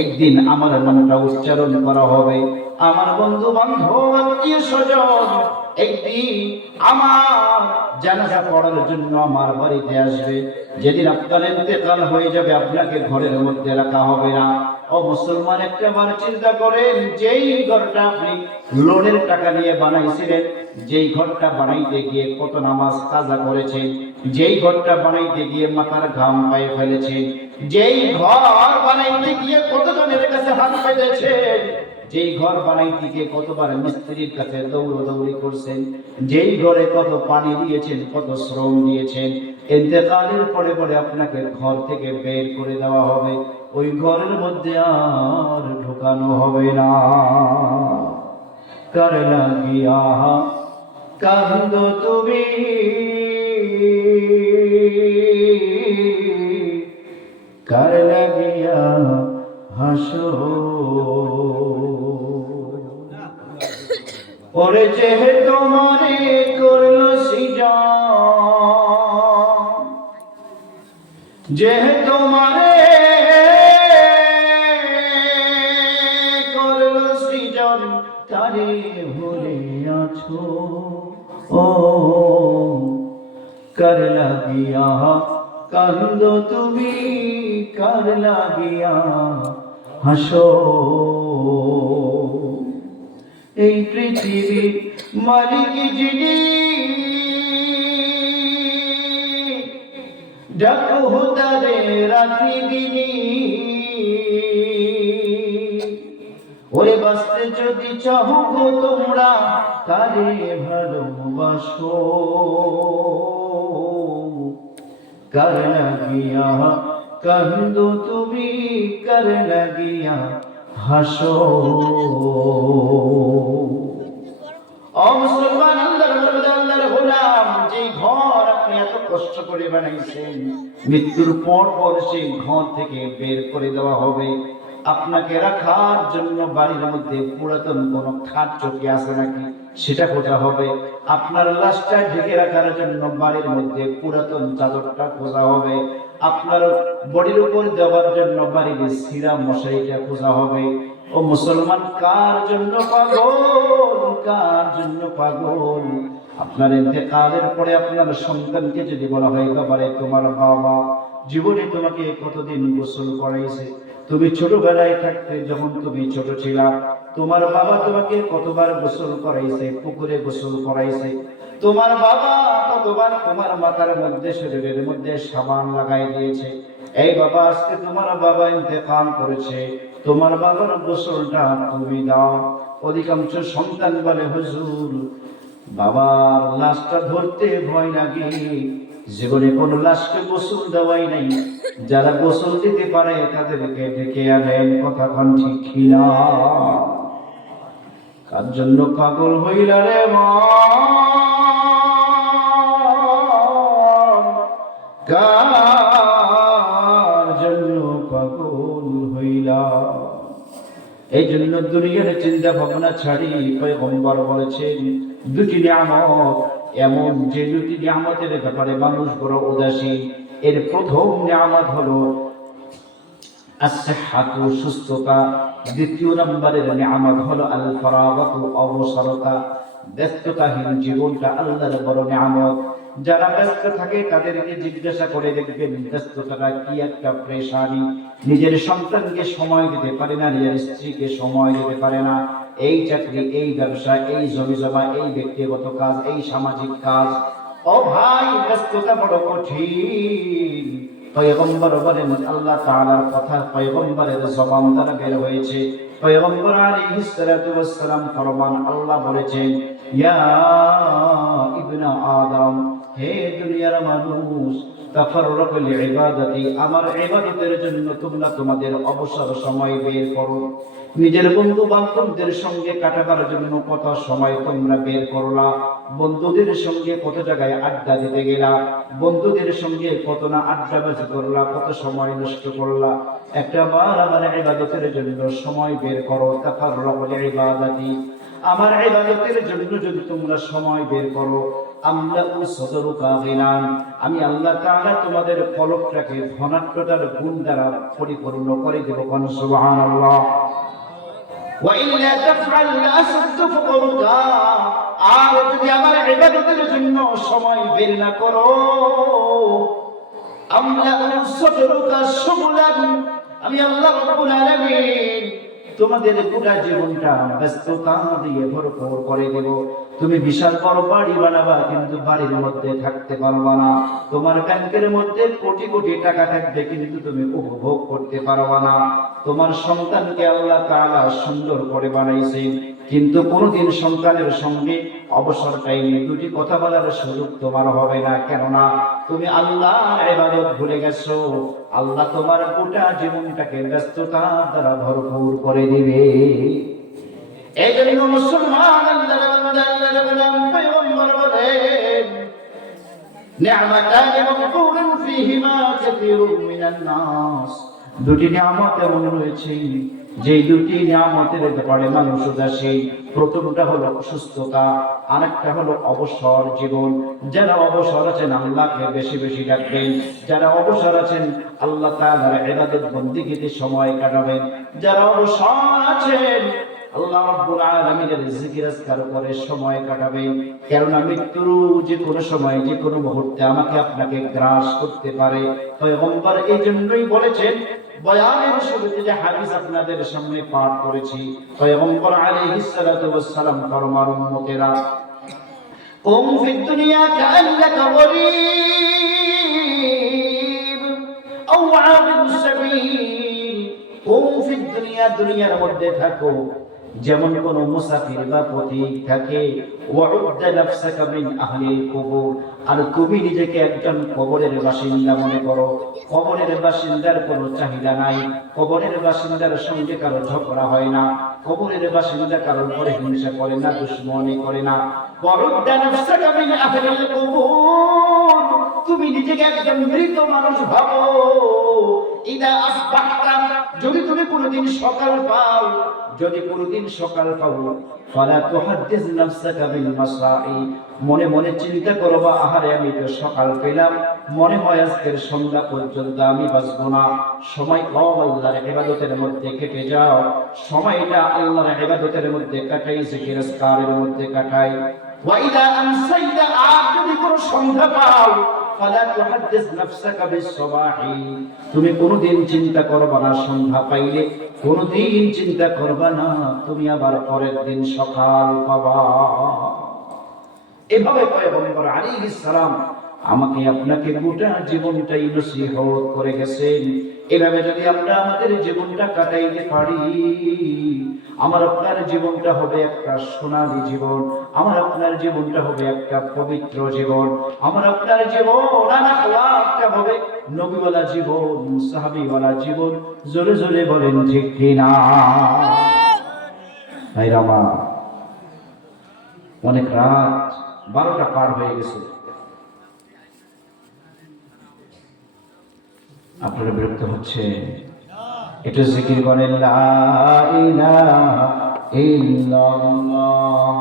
একদিন আমার নামটা উচ্চারণ করা হবে, আমার বন্ধু বান্ধব আত্মীয় স্বজন একদিন আমার জানাজা পড়ার জন্য আমার বাড়িতে আসবে। যেদিন আপনার ইন্তেকাল হয়ে যাবে আপনাকে ঘরের মধ্যে রাখা হবে না। ও মুসলমান, একটা বার চিন্তা করেন, যেই ঘরটা আপনি লোনের টাকা নিয়ে বানাইছিলেন, যেই ঘরটা বানাইতে গিয়ে কত নামাজ কাজা করেছেন, যেই ঘরটা বানাইতে গিয়ে মাথার ঘাম পায়ে ফেলেছেন, যেই ঘর বানাইতে গিয়ে কতজনের কাছে হাত পেতেছেন, যেই ঘর বানাইতে গিয়ে কতবার মিস্ত্রির কাছে দৌড়াদৌড়ি করছেন, যেই ঘরে কত পানি দিয়েছেন, কত শ্রম দিয়েছেন, ইন্তেকালের পরে পরে আপনাকে ঘর থেকে বের করে দেওয়া হবে, ওই ঘরের মধ্যে আর ঢোকানো হবে না। কার লাগিয়া কান্দো তুমি, কার লাগিয়া হাসো, ওরে যে তোমারে করলো সৃজন, যে তোমারে কার লাগিয়া কান্দো তুমি, কার লাগিয়া হাসো। এই পৃথিবীর মালিক যিনি, ডাকো তারে রাতি দিনি। ওরে বাঁচতে যদি চাহো গো তোমরা, তারে ভালোবাসো। কার লাগিয়া কান্দো তুমি, কার লাগিয়া হাসো। ও মুসলমান, আল্লাহর বান্দা, আল্লাহর গোলাম, যে ঘর আপনি এত কষ্ট করে বানাইছেন, মৃত্যুর পর পর সেই ঘর থেকে বের করে দেওয়া হবে। আপনাকে রাখার জন্য বাড়ির মধ্যে পুরাতন কোন খাট চৌকি আছে নাকি সেটা খোঁজা হবে। আপনার লাশটা ঢেকে রাখার জন্য বাড়ির মধ্যে পুরাতন চাদরটা খোঁজা হবে। আপনার বডির উপর দেওয়ার জন্য বাড়ির সিরা মশারিটা খোঁজা হবে। ও মুসলমান, কার জন্য পাগল, কার জন্য পাগল? আপনার ইন্তেকালের পরে আপনার সন্তানকে যদি বলা হয়, বাবারে তোমার বাবা জীবনে তোমাকে কতদিন গোসল করাইছে, তুমি ছোটবেলায় থাকতে যখন তুমি ছোট ছিলা, তোমার বাবা তোমাকে কতবার গোসল করাইছে, পুকুরে গোসল করাইছে। তোমার বাবা কতবার তোমার মাথার মধ্যে, শরীরের মধ্যে সাবান লাগাই দিয়েছে। এই বাবা, আজকে তোমার বাবা ইন্তেকাল করেছে, তোমার বাবার গোসলটা তুমি দাও। অধিকাংশ সন্তান বলে, হুজুর বাবার লাশটা ধরতে ভয় লাগে, জীবনে কোন লাশকে গোসল দেওয়াই নাই। যারা গোসল দিতে পারে তাদেরকে ডেকে আনেন, কথা কোন ঠিক কিনা? কার জন্য পাগল হইলা রে মা, কার জন্য পাগল হইলা? এই জন্য দুনিয়ার চিন্তা ভাবনা ছাড়ি পয়গম্বর বলেছেন, দুটি নিয়ামত এমন, যে দুটি নিয়ামতের ব্যাপারে মানুষ বড় উদাসীন। এর প্রথম নিয়ামত হলো as-sihhatu, সুস্থতা। দ্বিতীয় নম্বরের নিয়ামত হলো আল ফারাগাতু, অবসরতা। ব্যস্ততাহীন জীবনটা আল্লাহর বড় নিয়ামত। যারা ব্যস্ত থাকে তাদেরকে জিজ্ঞাসা করে দেখবেন, ব্যস্ততাটা কি একটা প্রেশানি। নিজের সন্তানকে সময় দিতে পারে না, নিজের স্ত্রীকে সময় দিতে পারে না। এই চাকরি, এই ব্যবসা, এই জমি জমা, এই ব্যক্তিগত কাজ, এই সামাজিক কাজ। ও ভাই, ব্যস্ততা বড় কঠিন। পয়গম্বর বলেন, আল্লাহ তাআলার কথা পয়গম্বরের জবান দ্বারা বের হয়েছে। পয়গম্বর আলাইহিস সালাতু ওয়াস সালাম ফরমান, আল্লাহ বলেছেন, ইয়া ইবনা আদম, হে দুনিয়ার মানুষ, তাফাররাকু লিইবাদাতি, আমার ইবাদতের জন্য তোমরা তোমাদের অবসর সময় বের করো। নিজের বন্ধু বান্ধবদের সঙ্গে কাটাবার জন্য কত সময় তোমরা বের করলা, বন্ধুদের সঙ্গে কত জায়গায় আড্ডা দিতে গেলা, বন্ধুদের সঙ্গে কত না আড্ডাবাজি করলা, কত সময় নষ্ট করলা। একটা বার আমার ইবাদতের জন্য সময় বের করো। তাফাররাকু লিইবাদাতি, আমার ইবাদতের জন্য যদি তোমরা সময় বের করো, আমলাউ সদরুকা গিনান, আমি আল্লাহ তাআলা তোমাদের কলবটাকে ধনাঢ্যতার গুণ দ্বারা পরিপূর্ণ করে দেব। কোন সুবহানাল্লাহ। ওয়া ইল্লা তাফআল আসদ ফাকরুকা, আর যদি আমার ইবাদতের জন্য সময় বের না করো, আমলাউ সদরুকা শুগলান, আমি আল্লাহ রাব্বুল আলামিন তোমাদের গোটা জীবনটা ব্যস্ততা দিয়ে ভরপুর করে দেব। তুমি বিশাল বড় বাড়ি বানাবা, কিন্তু বাড়ির মধ্যে থাকতে পারবা না। তোমার ব্যাংকের মধ্যে কোটি কোটি টাকা থাকবে, কিন্তু তুমি উপভোগ করতে পারবা না। তোমার সন্তানকে আল্লাহ তাআলা সুন্দর করে বানাইছেন, কিন্তু কোনোদিন সন্তানের সঙ্গে অবসর টাইমে দুটি কথা বলার সুযোগ তোমার হবে না। কেননা তুমি আল্লাহর ইবাদত ভুলে গেছো। আল্লাহ তোমার গোটা জীবনটাকে ব্যস্ততা দ্বারা ভরপুর করে দিবে। এই জন্য মুসলমান, আল্লাহর বান্দা, আল্লাহর গোলাম, পয়গম্বর বলেন, নি'মাতানি মাগফুরুন ফীহিমা কাসীরুম মিনান নাস, দুটি নিয়ামত এমন রয়েছে যে দুটি নিয়ামতের ব্যাপারে মানুষ উদাসীন। প্রথমটা হলো সুস্থতা, আরেকটা হলো অবসর জীবন। যারা অবসর আছেন আল্লাহকে বেশি বেশি ডাকবেন, যারা অবসর আছেন আল্লাহ তাআলার ইবাদত বন্দেগীতে সময় কাটাবেন, যারা অবসর আছেন আল্লাহ রাব্বুল আলামিনের জিকির আজকার করে সময় কাটাবেন, কেননা মৃত্যুর যে কোনো সময় যে কোনো মুহূর্তে আমাকে আপনাকে গ্রাস করতে পারে। পয়গম্বর এই জন্যই বলেছেন, বয়ানের শুরুতে যে হাদিস আপনাদের সামনে পাঠ করেছি, পয়গম্বর আলাইহিস সালাতু ওয়াস সালাম ফরমান, উম্মতেরা কুম ফিদ দুনিয়া কাআন্নাকা গরীব আও আবিরুস সাবিল। কুম ফিদ দুনিয়া, দুনিয়ার মধ্যে থাকো যেমন কোন মুসাফির বা পথিক থাকে। ওয়াউদ্দা নাফসাকা মিন আহলিল কুবুর, আর তুমি নিজেকে একজন কবরের বাসিন্দা মনে করো। কবরের বাসিন্দার কোনো চাহিদা নাই, কবরের বাসিন্দার সঙ্গে কারো ঝগড়া হয় না, কবরের বাসিন্দা কারোর উপরে হিংসা করে না, দুশমনি করে না। ওয়াউদ্দা নাফসাকা মিন আহলিল কুবুর, তুমি নিজেকে একজন মৃত মানুষ ভাবো। ইদা আসবাহতা, যদি তুমি কোনদিন সকাল পাও, যদি কোনদিন সকাল পাও, ফালা তুহাদ্দিস নাফসাকা বিল মাসাই, মনে মনে চিন্তা করবা, আহারে আমি তো সকাল পেলাম, মনে হয় আজকের সন্ধ্যা পর্যন্ত আমি বাঁচবো না। সময় কম আল্লাহর ইবাদতের মধ্যে কেটে যাও, সময়টা আল্লাহর ইবাদতের মধ্যে কাটাই, জিকির আজকারের মধ্যে কাটাই। ওয়া ইদা আমসাইতা, আর যদি কোন সন্ধ্যা পাও, ফালা তুহাদ্দিস নাফসাকা বিস সাবাহি, তুমি কোনদিন চিন্তা করবা না সন্ধ্যা পাইলে, কোনদিন চিন্তা করবা না তুমি আবার পরের দিন সকাল পাবা। এভাবে পয়গম্বর আলাইহিস সালাম আমাকে আপনাকে গোটা জীবনটাই নসিহত করে গেছেন। এভাবে যদি আমরা আমাদের জীবনটা কাটাইতে পারি, আমার আপনার জীবনটা হবে একটা সোনালী জীবন, আমার আপনার জীবনটা হবে একটা পবিত্র জীবন, আমার আপনার জীবন আখলাকটা হবে নবীওয়ালা জীবন, সাহাবীওয়ালা জীবন। জোরে জোরে বলেন ঠিক কিনা? ভাইরা আমার, অনেক রাত, 12টা পার হয়ে গেছে। আপনারা বিরক্ত হচ্ছে? একটু জিকির করেন লা ইলাহা ইল্লাল্লাহ।